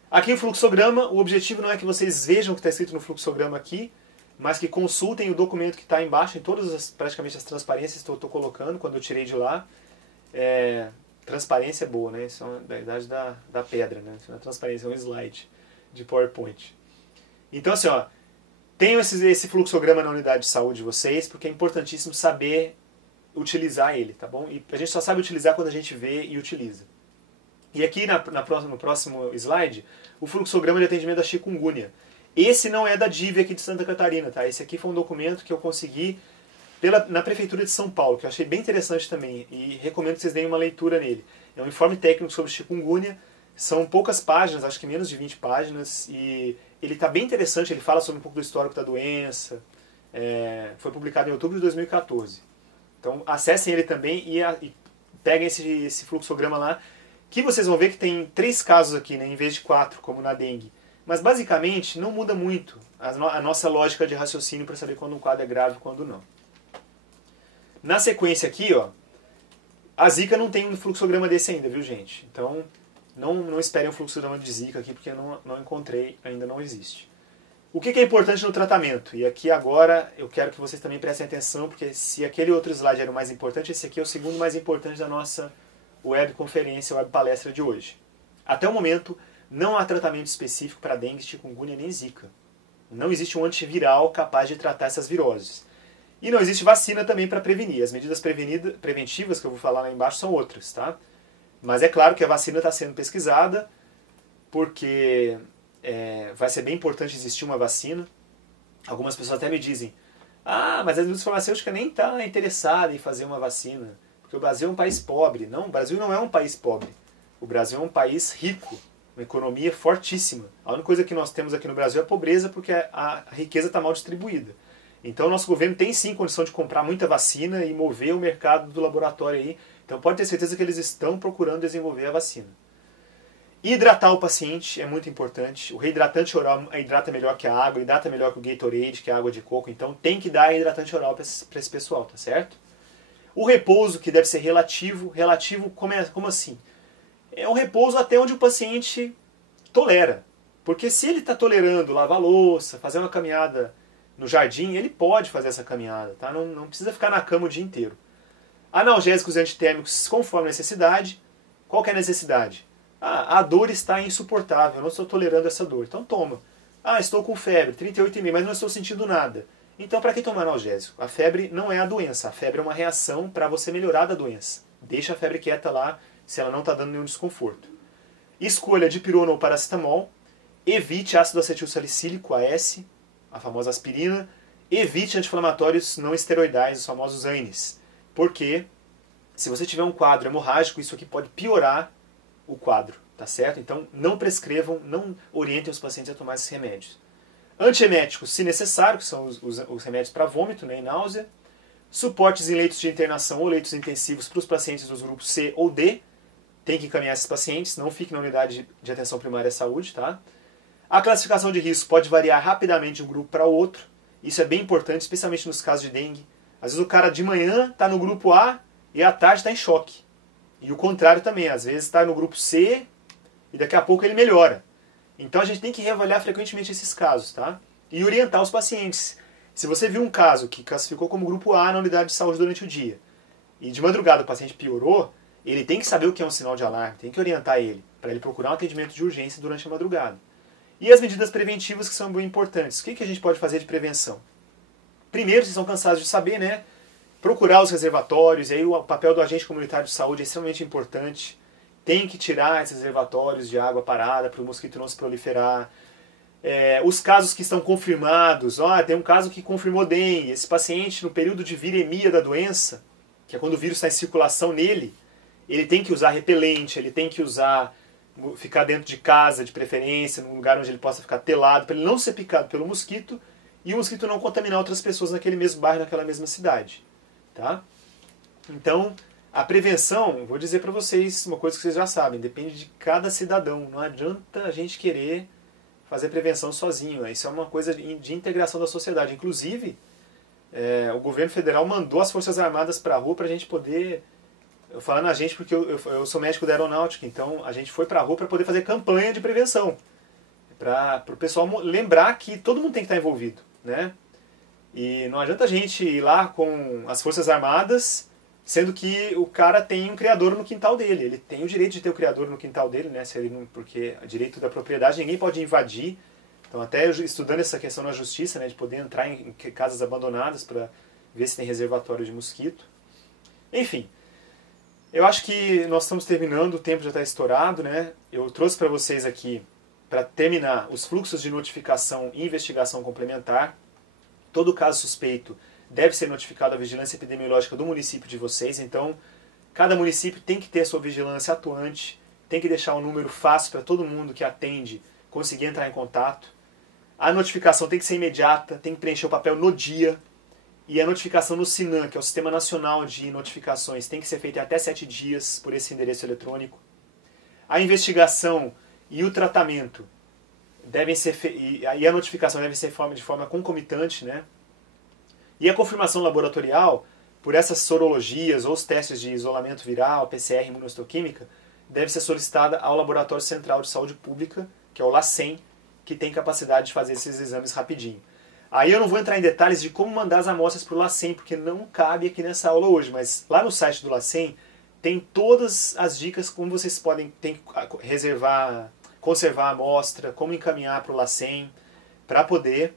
Aqui o fluxograma, o objetivo não é que vocês vejam o que está escrito no fluxograma aqui, mas que consultem o documento que está embaixo, em todas praticamente as transparências que eu estou colocando, quando eu tirei de lá. Transparência é boa, né? Isso é da idade da pedra, né? Isso não é transparência, é um slide de PowerPoint. Então assim, ó, tenham esse fluxograma na unidade de saúde de vocês, porque é importantíssimo saber utilizar ele, tá bom? E a gente só sabe utilizar quando a gente vê e utiliza. E aqui no próximo slide, o fluxograma de atendimento da chikungunya. Esse não é da DIV aqui de Santa Catarina, tá? Esse aqui foi um documento que eu consegui na Prefeitura de São Paulo, que eu achei bem interessante também, e recomendo que vocês deem uma leitura nele. É um informe técnico sobre chikungunya, são poucas páginas, acho que menos de 20 páginas, e ele está bem interessante, ele fala sobre um pouco do histórico da doença, foi publicado em outubro de 2014. Então acessem ele também e peguem esse fluxograma lá, que vocês vão ver que tem 3 casos aqui, né, em vez de 4, como na dengue. Mas basicamente não muda muito a nossa lógica de raciocínio para saber quando um quadro é grave e quando não. Na sequência aqui, ó, a Zika não tem um fluxograma desse ainda, viu gente? Então não esperem um fluxograma de Zika aqui, porque eu não encontrei, ainda não existe. O que é importante no tratamento? E aqui agora eu quero que vocês também prestem atenção, porque se aquele outro slide era o mais importante, esse aqui é o segundo mais importante da nossa webconferência, web palestra de hoje. Até o momento, não há tratamento específico para dengue, chikungunya nem Zika. Não existe um antiviral capaz de tratar essas viroses. E não existe vacina também para prevenir. As medidas preventivas que eu vou falar lá embaixo são outras, tá? Mas é claro que a vacina está sendo pesquisada, porque vai ser bem importante existir uma vacina. Algumas pessoas até me dizem, mas a indústria farmacêutica nem está interessada em fazer uma vacina, porque o Brasil é um país pobre. Não, o Brasil não é um país pobre. O Brasil é um país rico, uma economia fortíssima. A única coisa que nós temos aqui no Brasil é a pobreza, porque a riqueza está mal distribuída. Então o nosso governo tem sim condição de comprar muita vacina e mover o mercado do laboratório aí. Então pode ter certeza que eles estão procurando desenvolver a vacina. Hidratar o paciente é muito importante. O reidratante oral hidrata melhor que a água, hidrata melhor que o Gatorade, que é a água de coco. Então tem que dar hidratante oral para esse pessoal, tá certo? O repouso, que deve ser relativo. Relativo, como assim? É um repouso até onde o paciente tolera. Porque se ele está tolerando lavar a louça, fazer uma caminhada no jardim, ele pode fazer essa caminhada, tá? Não precisa ficar na cama o dia inteiro. Analgésicos e antitérmicos conforme a necessidade. Qual que é a necessidade? A dor está insuportável, eu não estou tolerando essa dor. Então toma. Estou com febre, 38,5, mas não estou sentindo nada. Então para que tomar analgésico? A febre não é a doença, a febre é uma reação para você melhorar da doença. Deixa a febre quieta lá, se ela não está dando nenhum desconforto. Escolha dipirona ou paracetamol. Evite ácido acetilsalicílico, AS, a famosa aspirina. Evite anti-inflamatórios não esteroidais, os famosos ANES. Porque se você tiver um quadro hemorrágico, isso aqui pode piorar o quadro, tá certo? Então não prescrevam, não orientem os pacientes a tomar esses remédios. Antieméticos, se necessário, que são os remédios para vômito, né, e náusea. Suportes em leitos de internação ou leitos intensivos para os pacientes dos grupos C ou D. Tem que encaminhar esses pacientes, não fique na unidade de atenção primária à saúde, tá? A classificação de risco pode variar rapidamente de um grupo para outro. Isso é bem importante, especialmente nos casos de dengue. Às vezes o cara de manhã está no grupo A e à tarde está em choque. E o contrário também, às vezes está no grupo C e daqui a pouco ele melhora. Então a gente tem que reavaliar frequentemente esses casos, tá? E orientar os pacientes. Se você viu um caso que classificou como grupo A na unidade de saúde durante o dia, e de madrugada o paciente piorou, ele tem que saber o que é um sinal de alarme, tem que orientar ele, para ele procurar um atendimento de urgência durante a madrugada. E as medidas preventivas que são bem importantes. O que a gente pode fazer de prevenção? Primeiro, vocês estão cansados de saber, né? Procurar os reservatórios, e aí o papel do agente comunitário de saúde é extremamente importante. Tem que tirar esses reservatórios de água parada para o mosquito não se proliferar. Os casos que estão confirmados, tem um caso que confirmou dengue. Esse paciente, no período de viremia da doença, que é quando o vírus está em circulação nele, ele tem que usar repelente, ele tem que ficar dentro de casa, de preferência, num lugar onde ele possa ficar telado, para ele não ser picado pelo mosquito e o mosquito não contaminar outras pessoas naquele mesmo bairro, naquela mesma cidade. Tá? Então, a prevenção, vou dizer para vocês uma coisa que vocês já sabem, depende de cada cidadão. Não adianta a gente querer fazer prevenção sozinho. Isso é uma coisa de integração da sociedade. Inclusive, o governo federal mandou as Forças Armadas para a rua para a gente poder... Eu falando a gente porque eu sou médico da aeronáutica, então a gente foi para a rua para poder fazer campanha de prevenção. Para o pessoal lembrar que todo mundo tem que estar envolvido. Né? E não adianta a gente ir lá com as Forças Armadas, sendo que o cara tem um criador no quintal dele. Ele tem o direito de ter o criador no quintal dele, né? Porque o direito da propriedade ninguém pode invadir. Então, até estudando essa questão na justiça, né, de poder entrar em casas abandonadas para ver se tem reservatório de mosquito. Enfim, eu acho que nós estamos terminando, o tempo já está estourado, né? Eu trouxe para vocês aqui, para terminar, os fluxos de notificação e investigação complementar. Todo caso suspeito deve ser notificado à vigilância epidemiológica do município de vocês. Então, cada município tem que ter a sua vigilância atuante, tem que deixar um número fácil para todo mundo que atende conseguir entrar em contato. A notificação tem que ser imediata, tem que preencher o papel no dia. E a notificação no SINAM, que é o Sistema Nacional de Notificações, tem que ser feita em até 7 dias por esse endereço eletrônico. A investigação e o tratamento devem ser e a notificação deve ser de forma concomitante, né? E a confirmação laboratorial por essas sorologias ou os testes de isolamento viral, PCR, imunohistoquímica, deve ser solicitada ao Laboratório Central de Saúde Pública, que é o LACEN, que tem capacidade de fazer esses exames rapidinho. Aí eu não vou entrar em detalhes de como mandar as amostras para o LACEN, porque não cabe aqui nessa aula hoje, mas lá no site do LACEN tem todas as dicas como vocês podem conservar a amostra, como encaminhar para o LACEN, para poder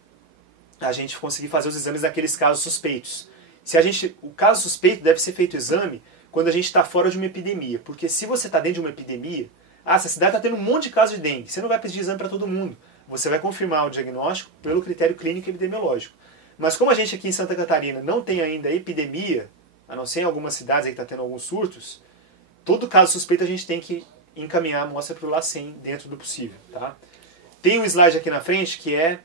a gente conseguir fazer os exames daqueles casos suspeitos. O caso suspeito deve ser feito o exame quando a gente está fora de uma epidemia, porque se você está dentro de uma epidemia, essa cidade está tendo um monte de casos de dengue, você não vai pedir exame para todo mundo, você vai confirmar o diagnóstico pelo critério clínico e epidemiológico. Mas como a gente aqui em Santa Catarina não tem ainda epidemia, a não ser em algumas cidades aí que está tendo alguns surtos, todo caso suspeito a gente tem que encaminhar a amostra para o LACEN dentro do possível. Tá? Tem um slide aqui na frente que é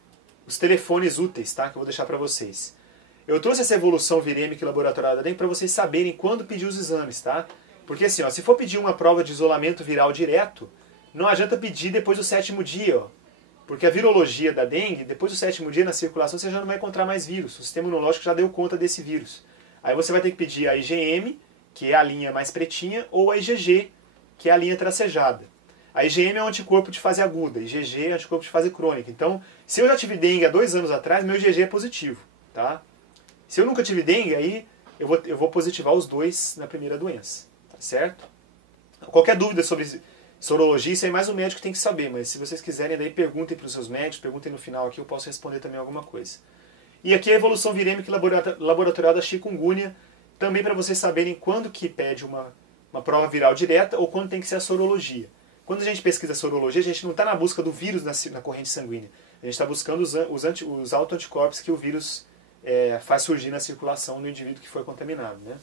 os telefones úteis, tá? Que eu vou deixar para vocês. Eu trouxe essa evolução virêmica e laboratorial da dengue para vocês saberem quando pedir os exames, tá? Porque assim, se for pedir uma prova de isolamento viral direto, não adianta pedir depois do 7º dia, ó. Porque a virologia da dengue, depois do 7º dia na circulação, você já não vai encontrar mais vírus. O sistema imunológico já deu conta desse vírus. Aí você vai ter que pedir a IgM, que é a linha mais pretinha, ou a IgG, que é a linha tracejada. A IgM é um anticorpo de fase aguda, IgG é um anticorpo de fase crônica. Então, se eu já tive dengue há 2 anos atrás, meu IgG é positivo. Tá? Se eu nunca tive dengue, aí eu vou positivar os dois na primeira doença. Tá certo? Qualquer dúvida sobre sorologia, isso aí mais o médico tem que saber, mas se vocês quiserem, daí perguntem para os seus médicos, perguntem no final aqui, eu posso responder também alguma coisa. E aqui a evolução virêmica e laboratorial da chikungunya, também para vocês saberem quando que pede uma prova viral direta ou quando tem que ser a sorologia. Quando a gente pesquisa a sorologia, a gente não está na busca do vírus na corrente sanguínea, a gente está buscando os autoanticorpos que o vírus faz surgir na circulação no indivíduo que foi contaminado. Né?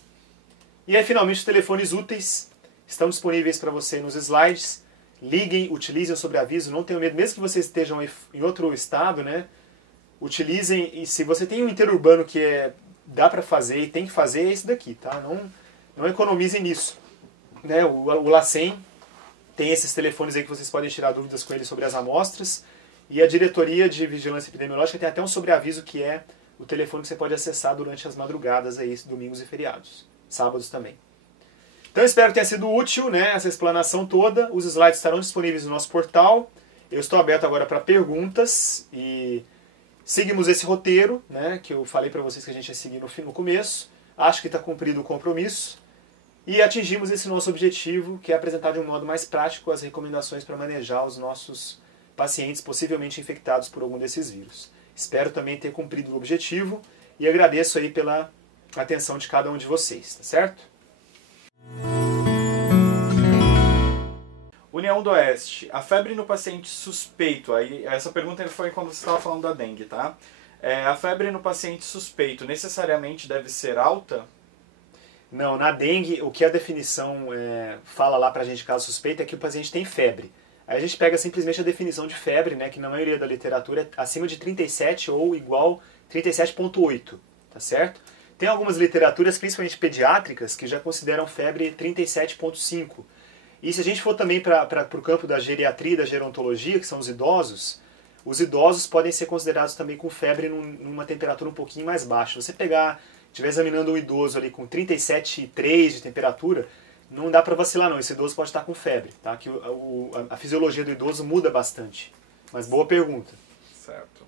E aí, finalmente, os telefones úteis estão disponíveis para você nos slides. Liguem, utilizem o sobreaviso, não tenham medo, mesmo que vocês estejam em outro estado, né? Utilizem, e se você tem um interurbano que dá para fazer e tem que fazer, é esse daqui, tá? Não economizem nisso. Né? O LACEN tem esses telefones aí que vocês podem tirar dúvidas com ele sobre as amostras, e a Diretoria de Vigilância Epidemiológica tem até um sobreaviso que é o telefone que você pode acessar durante as madrugadas, aí, domingos e feriados, sábados também. Então espero que tenha sido útil, né, essa explanação toda. Os slides estarão disponíveis no nosso portal. Eu estou aberto agora para perguntas e Seguimos esse roteiro, né, que eu falei para vocês que a gente ia seguir no começo. Acho que está cumprido o compromisso. E atingimos esse nosso objetivo, que é apresentar de um modo mais prático as recomendações para manejar os nossos pacientes possivelmente infectados por algum desses vírus. Espero também ter cumprido o objetivo e agradeço aí pela atenção de cada um de vocês, tá certo? União do Oeste, a febre no paciente suspeito, aí essa pergunta foi quando você estava falando da dengue, tá? A febre no paciente suspeito necessariamente deve ser alta? Não, na dengue, o que a definição fala lá pra gente, caso suspeito, é que o paciente tem febre. Aí a gente pega simplesmente a definição de febre, né, que na maioria da literatura é acima de 37 ou igual 37,8, tá certo? Tem algumas literaturas, principalmente pediátricas, que já consideram febre 37,5. E se a gente for também para o campo da geriatria e da gerontologia, que são os idosos podem ser considerados também com febre numa temperatura um pouquinho mais baixa. Se você estiver examinando um idoso ali com 37,3 de temperatura, não dá para vacilar não, esse idoso pode estar com febre, tá? Que a fisiologia do idoso muda bastante. Mas boa pergunta. Certo.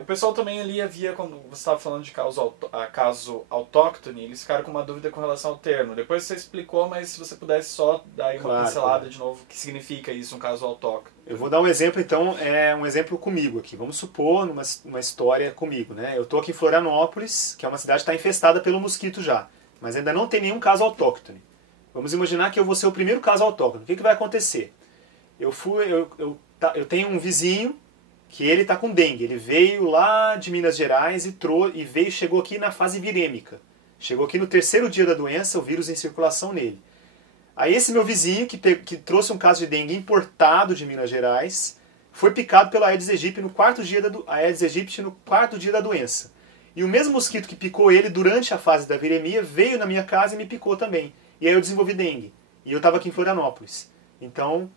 O pessoal também ali havia, quando você estava falando de caso autóctone, eles ficaram com uma dúvida com relação ao termo. Depois você explicou, mas se você pudesse só dar aí uma pincelada de novo, o que significa isso, um caso autóctone? Eu vou dar um exemplo, então, um exemplo comigo aqui. Vamos supor, numa história comigo, né? Eu estou aqui em Florianópolis, que é uma cidade que está infestada pelo mosquito já, mas ainda não tem nenhum caso autóctone. Vamos imaginar que eu vou ser o primeiro caso autóctone. O que vai acontecer? Eu tenho um vizinho que ele está com dengue. Ele veio lá de Minas Gerais chegou aqui na fase virêmica. Chegou aqui no 3º dia da doença, o vírus em circulação nele. Aí esse meu vizinho, que trouxe um caso de dengue importado de Minas Gerais, foi picado pela Aedes aegypti no 4º dia da doença. E o mesmo mosquito que picou ele durante a fase da viremia veio na minha casa e me picou também. E aí eu desenvolvi dengue. E eu estava aqui em Florianópolis. Então,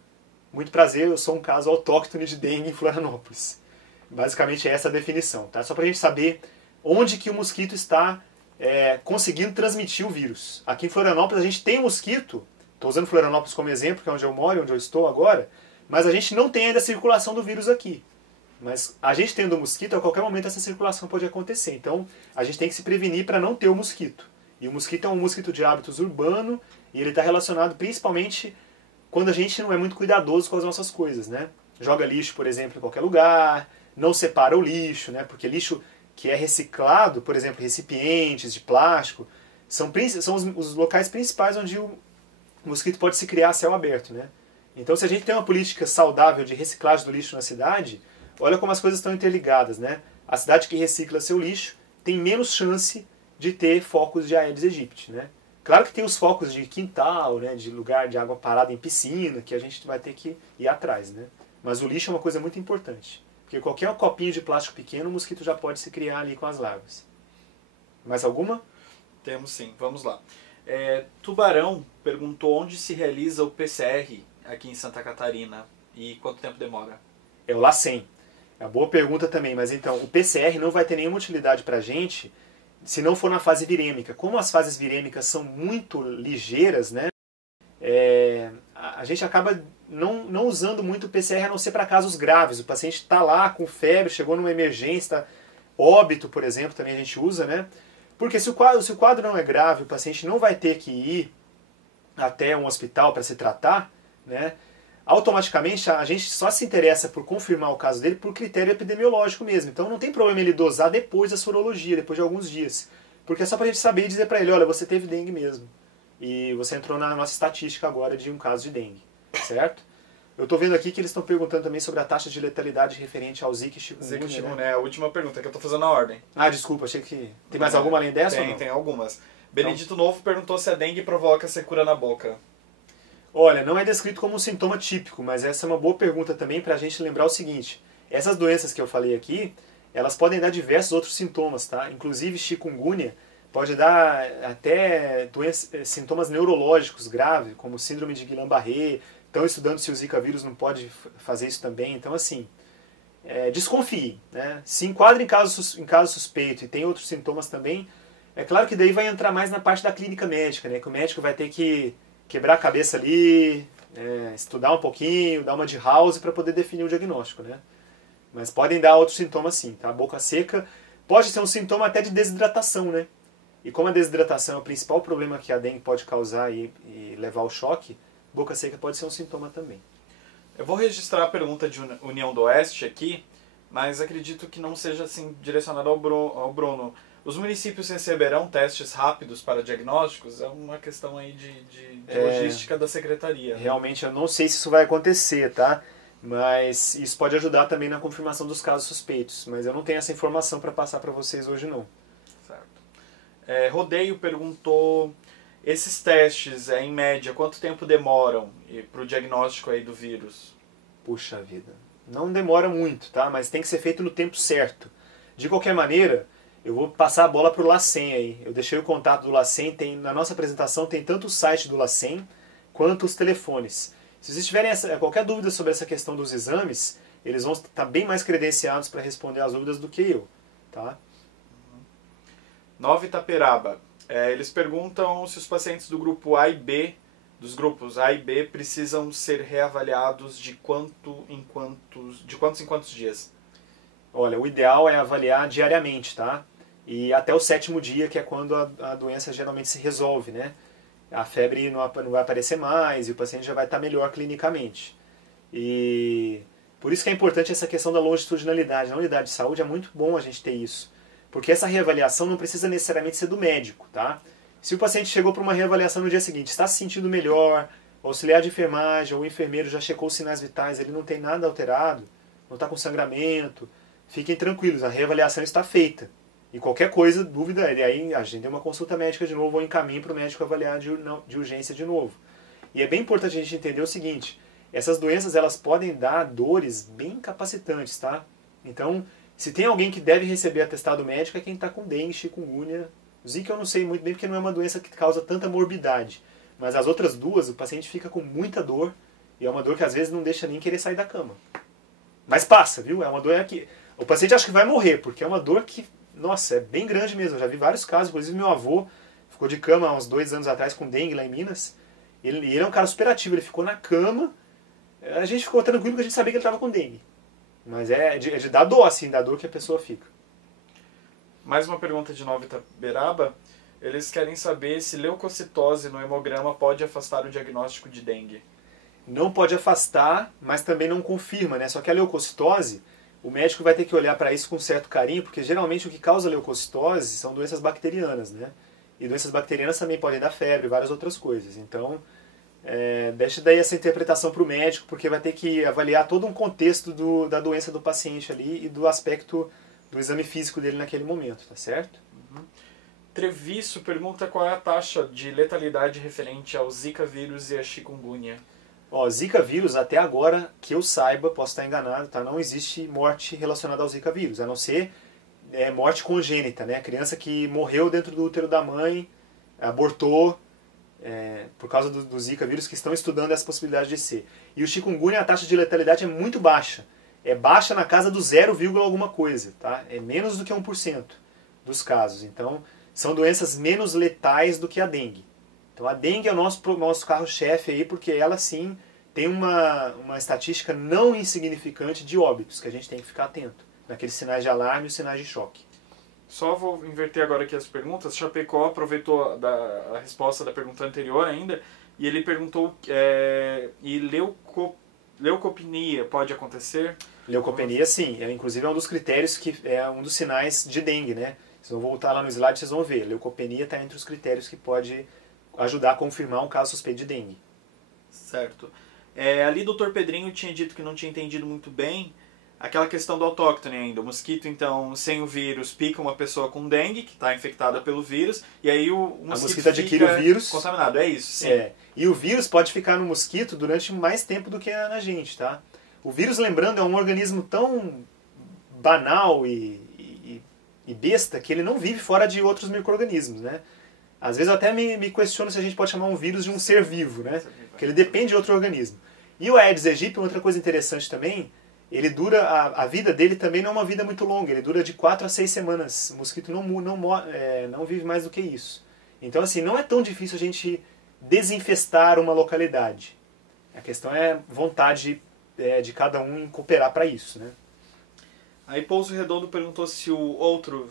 muito prazer, eu sou um caso autóctone de dengue em Florianópolis. Basicamente é essa a definição, tá? Só para a gente saber onde que o mosquito está conseguindo transmitir o vírus. Aqui em Florianópolis a gente tem um mosquito, estou usando Florianópolis como exemplo, que é onde eu moro, onde eu estou agora, mas a gente não tem ainda a circulação do vírus aqui. Mas a gente tendo o mosquito, a qualquer momento essa circulação pode acontecer. Então a gente tem que se prevenir para não ter o mosquito. E o mosquito é um mosquito de hábitos urbano e ele está relacionado principalmente quando a gente não é muito cuidadoso com as nossas coisas, né? Joga lixo, por exemplo, em qualquer lugar, não separa o lixo, né? Porque lixo que é reciclado, por exemplo, recipientes de plástico, são os locais principais onde o mosquito pode se criar a céu aberto, né? Então, se a gente tem uma política saudável de reciclagem do lixo na cidade, olha como as coisas estão interligadas, né? A cidade que recicla seu lixo tem menos chance de ter focos de Aedes aegypti, né? Claro que tem os focos de quintal, né, de lugar de água parada em piscina, que a gente vai ter que ir atrás, né? Mas o lixo é uma coisa muito importante. Porque qualquer copinho de plástico pequeno, o mosquito já pode se criar ali com as larvas. Mais alguma? Temos sim, vamos lá. Tubarão perguntou onde se realiza o PCR aqui em Santa Catarina e quanto tempo demora? É o LACEN. É uma boa pergunta também, mas então, o PCR não vai ter nenhuma utilidade pra gente se não for na fase virêmica. Como as fases virêmicas são muito ligeiras, né? A gente acaba não usando muito o PCR a não ser para casos graves. O paciente está lá com febre, chegou numa emergência, óbito, por exemplo, também a gente usa, né? Porque se o quadro não é grave, o paciente não vai ter que ir até um hospital para se tratar, né? Automaticamente a gente só se interessa por confirmar o caso dele por critério epidemiológico mesmo. Então não tem problema ele dosar depois da sorologia, depois de alguns dias. Porque é só para a gente saber e dizer para ele, olha, você teve dengue mesmo. E você entrou na nossa estatística agora de um caso de dengue, certo? Eu estou vendo aqui que eles estão perguntando também sobre a taxa de letalidade referente ao Zika e chikungunya. Zika e chikungunya, é a última pergunta que eu estou fazendo na ordem. Ah, desculpa, achei que... Tem mais alguma além dessa ou não? Tem algumas. Benedito Novo perguntou se a dengue provoca secura na boca. Olha, não é descrito como um sintoma típico, mas essa é uma boa pergunta também para a gente lembrar o seguinte. Essas doenças que eu falei aqui, elas podem dar diversos outros sintomas, tá? Inclusive chikungunya pode dar até sintomas neurológicos graves, como síndrome de Guillain-Barré. Estão estudando se o Zika vírus não pode fazer isso também. Então, assim, desconfie, né? Se enquadra em caso suspeito e tem outros sintomas também, é claro que daí vai entrar mais na parte da clínica médica, né? Que o médico vai ter que quebrar a cabeça ali, estudar um pouquinho, dar uma de house para poder definir o diagnóstico, né? Mas podem dar outros sintomas sim, tá? Boca seca pode ser um sintoma até de desidratação, né? E como a desidratação é o principal problema que a dengue pode causar e levar ao choque, boca seca pode ser um sintoma também. Eu vou registrar a pergunta de União do Oeste aqui, mas acredito que não seja assim direcionada ao Bruno. Os municípios receberão testes rápidos para diagnósticos? É uma questão aí de logística da secretaria. Realmente eu não sei se isso vai acontecer, tá? Mas isso pode ajudar também na confirmação dos casos suspeitos. Mas eu não tenho essa informação para passar para vocês hoje não. Certo. Rodeio perguntou, esses testes, em média, quanto tempo demoram para o diagnóstico aí do vírus? Puxa vida, não demora muito, tá? Mas tem que ser feito no tempo certo. De qualquer maneira, eu vou passar a bola para o LACEN aí. Eu deixei o contato do LACEN, na nossa apresentação tem tanto o site do LACEN quanto os telefones. Se vocês tiverem qualquer dúvida sobre essa questão dos exames, eles vão estar bem mais credenciados para responder as dúvidas do que eu, tá? Nova Itaperaba. Eles perguntam se os pacientes do grupo A e B, dos grupos A e B, precisam ser reavaliados de quantos em quantos dias? Olha, o ideal é avaliar diariamente, tá? E até o 7º dia, que é quando a doença geralmente se resolve, né? A febre não vai aparecer mais e o paciente já vai estar melhor clinicamente. E por isso que é importante essa questão da longitudinalidade. Na unidade de saúde é muito bom a gente ter isso. Porque essa reavaliação não precisa necessariamente ser do médico, tá? Se o paciente chegou para uma reavaliação no dia seguinte, está se sentindo melhor, o auxiliar de enfermagem ou o enfermeiro já checou os sinais vitais, ele não tem nada alterado, não está com sangramento, fiquem tranquilos, a reavaliação está feita. E qualquer coisa, dúvida, aí agenda uma consulta médica de novo ou encaminhe para o médico avaliar de urgência de novo. E é bem importante a gente entender o seguinte, essas doenças elas podem dar dores bem incapacitantes, tá? Então, se tem alguém que deve receber atestado médico é quem está com dengue, chikungunya. Zika eu não sei muito bem porque não é uma doença que causa tanta morbidade. Mas as outras duas, o paciente fica com muita dor e é uma dor que às vezes não deixa nem querer sair da cama. Mas passa, viu? É uma dor que o paciente acha que vai morrer, porque é uma dor que, nossa, é bem grande mesmo. Eu já vi vários casos, inclusive meu avô ficou de cama há uns 2 anos atrás com dengue lá em Minas. Ele é um cara super ativo, ele ficou na cama. A gente ficou tranquilo porque a gente sabia que ele estava com dengue. Mas é de dar dor, assim, da dor que a pessoa fica. Mais uma pergunta de Nova Itaperaba. Eles querem saber se leucocitose no hemograma pode afastar o diagnóstico de dengue. Não pode afastar, mas também não confirma, né? Só que a leucocitose, o médico vai ter que olhar para isso com certo carinho, porque geralmente o que causa leucocitose são doenças bacterianas, né? E doenças bacterianas também podem dar febre e várias outras coisas. Então, deixa daí essa interpretação para o médico, porque vai ter que avaliar todo um contexto da doença do paciente ali e do aspecto do exame físico dele naquele momento, tá certo? Uhum. Treviso pergunta qual é a taxa de letalidade referente ao Zika vírus e a chikungunya. Ó, Zika vírus, até agora, que eu saiba, posso estar enganado, tá? Não existe morte relacionada ao Zika vírus, a não ser morte congênita, né? Criança que morreu dentro do útero da mãe, abortou, por causa do Zika vírus, que estão estudando essa possibilidade de ser. E o chikungunya, a taxa de letalidade é muito baixa. É baixa na casa do 0, alguma coisa, tá? É menos do que 1% dos casos. Então, são doenças menos letais do que a dengue. Então, a dengue é o nosso carro-chefe aí, porque ela sim tem uma estatística não insignificante de óbitos, que a gente tem que ficar atento, naqueles sinais de alarme e os sinais de choque. Só vou inverter agora aqui as perguntas. Chapecó aproveitou a resposta da pergunta anterior ainda, e ele perguntou, e leucopenia pode acontecer? Leucopenia, sim. Inclusive é um dos critérios, que é um dos sinais de dengue, né? Vocês vão voltar lá no slide, vocês vão ver. Leucopenia está entre os critérios que pode ajudar a confirmar um caso suspeito de dengue. Certo. Ali o Dr. Pedrinho tinha dito que não tinha entendido muito bem aquela questão do autóctone ainda. O mosquito, então, sem o vírus, pica uma pessoa com dengue, que está infectada pelo vírus, e aí o mosquito adquire o vírus contaminado. É isso, sim. E o vírus pode ficar no mosquito durante mais tempo do que na gente, tá? O vírus, lembrando, é um organismo tão banal e besta que ele não vive fora de outros micro-organismos, né? Às vezes eu até me questiono se a gente pode chamar um vírus de um ser vivo, né? Porque ele depende de outro organismo. E o Aedes aegypti, outra coisa interessante também, ele dura, a vida dele também não é uma vida muito longa, ele dura de 4 a 6 semanas. O mosquito não vive mais do que isso. Então, assim, não é tão difícil a gente desinfestar uma localidade. A questão é vontade de cada um em cooperar para isso, né? Aí Pouso Redondo perguntou se o outro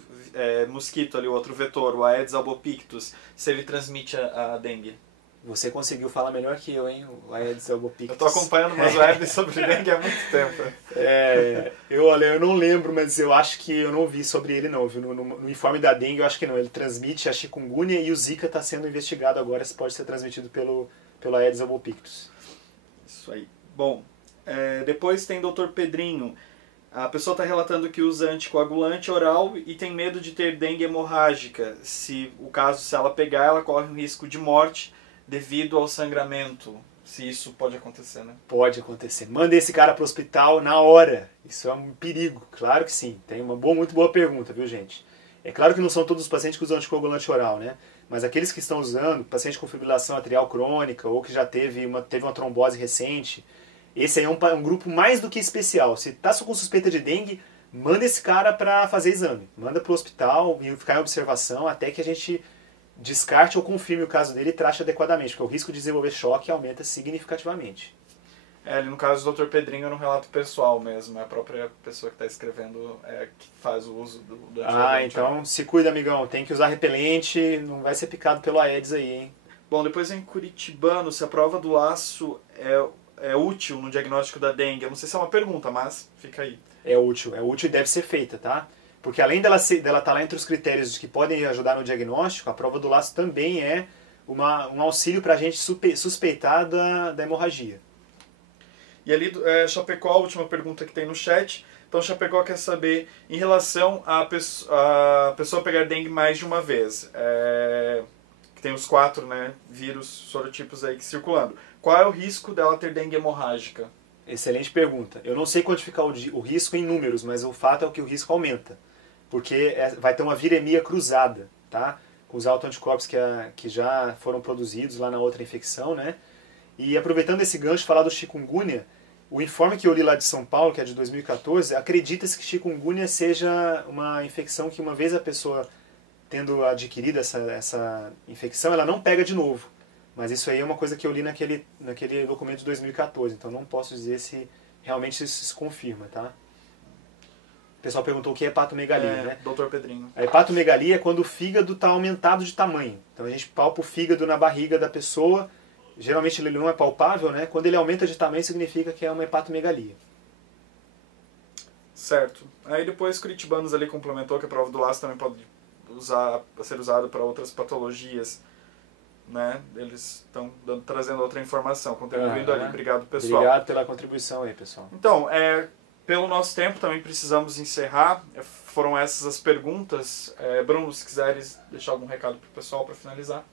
mosquito ali, o outro vetor, o Aedes albopictus, se ele transmite a dengue. Você conseguiu falar melhor que eu, hein? O Aedes albopictus. Eu tô acompanhando umas webs sobre dengue há muito tempo. Eu não lembro, mas eu acho que eu não vi sobre ele não, viu? No informe da dengue eu acho que não. Ele transmite a chikungunya e o Zika está sendo investigado agora se pode ser transmitido pelo Aedes albopictus. Isso aí. Bom, depois tem o Dr. Pedrinho. A pessoa está relatando que usa anticoagulante oral e tem medo de ter dengue hemorrágica. Se ela pegar, ela corre um risco de morte devido ao sangramento. Se isso pode acontecer, né? Pode acontecer. Manda esse cara para o hospital na hora. Isso é um perigo. Claro que sim. Tem uma muito boa pergunta, viu, gente? É claro que não são todos os pacientes que usam anticoagulante oral, né? Mas aqueles que estão usando, paciente com fibrilação atrial crônica ou que já teve uma trombose recente, esse aí é um grupo mais do que especial. Se está com suspeita de dengue, manda esse cara para fazer exame. Manda para o hospital e ficar em observação até que a gente descarte ou confirme o caso dele e trate adequadamente, porque o risco de desenvolver choque aumenta significativamente. Ali no caso do Dr. Pedrinho era um relato pessoal mesmo, é a própria pessoa que está escrevendo que faz o uso do anticoagulante. Então se cuida, amigão, tem que usar repelente, não vai ser picado pelo Aedes aí, hein? Bom, depois em Curitibano, se a prova do laço é útil no diagnóstico da dengue. Eu não sei se é uma pergunta, mas fica aí. É útil e deve ser feita, tá? Porque além dela estar lá entre os critérios que podem ajudar no diagnóstico, a prova do laço também é um auxílio para a gente suspeitar da hemorragia. E ali, Chapecó, a última pergunta que tem no chat. Então, Chapecó quer saber, em relação a pessoa pegar dengue mais de uma vez, que tem os 4 vírus sorotipos aí circulando. Qual é o risco dela ter dengue hemorrágica? Excelente pergunta. Eu não sei quantificar o risco em números, mas o fato é que o risco aumenta. Porque vai ter uma viremia cruzada, tá? Com os autoanticorpos que já foram produzidos lá na outra infecção, né? E aproveitando esse gancho, falar do chikungunya, o informe que eu li lá de São Paulo, que é de 2014, acredita-se que chikungunya seja uma infecção que uma vez a pessoa tendo adquirido essa infecção, ela não pega de novo. Mas isso aí é uma coisa que eu li naquele documento de 2014, então não posso dizer se realmente isso se confirma, tá? O pessoal perguntou o que é hepatomegalia, né? Dr. Pedrinho. A hepatomegalia é quando o fígado está aumentado de tamanho. Então a gente palpa o fígado na barriga da pessoa, geralmente ele não é palpável, né? Quando ele aumenta de tamanho significa que é uma hepatomegalia. Certo. Aí depois Curitibanos ali complementou que a prova do laço também pode ser usada para outras patologias, né? Eles estão trazendo outra informação, contribuindo ali. Obrigado, pessoal. Obrigado pela contribuição aí, pessoal. Então, pelo nosso tempo também precisamos encerrar. Foram essas as perguntas. Bruno, se quiseres deixar algum recado para o pessoal para finalizar.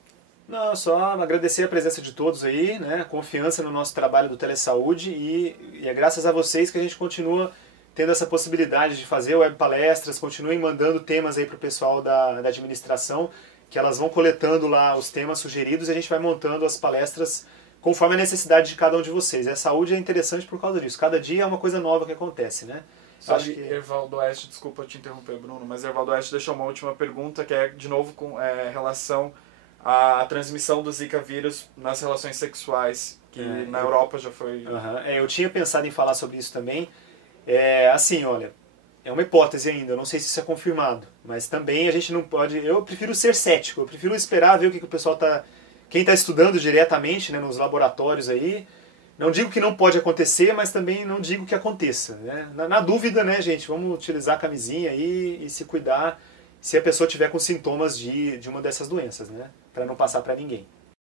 Não, só agradecer a presença de todos aí, né? A confiança no nosso trabalho do Telesaúde e é graças a vocês que a gente continua tendo essa possibilidade de fazer web palestras, continuem mandando temas aí para o pessoal da administração, que elas vão coletando lá os temas sugeridos e a gente vai montando as palestras conforme a necessidade de cada um de vocês. E a saúde é interessante por causa disso. Cada dia é uma coisa nova que acontece, né? Acho que Ervaldo Oeste, desculpa te interromper, Bruno, mas Ervaldo Oeste deixou uma última pergunta que é, de novo, com relação à transmissão do Zika vírus nas relações sexuais, que na Europa já foi... Eu tinha pensado em falar sobre isso também. Assim, olha, é uma hipótese ainda, eu não sei se isso é confirmado, mas também a gente não pode... Eu prefiro ser cético, eu prefiro esperar ver o que o pessoal está... Quem está estudando diretamente, né, nos laboratórios aí, não digo que não pode acontecer, mas também não digo que aconteça, né? Na dúvida, né, gente, vamos utilizar a camisinha aí e se cuidar se a pessoa tiver com sintomas de uma dessas doenças, né? Para não passar para ninguém.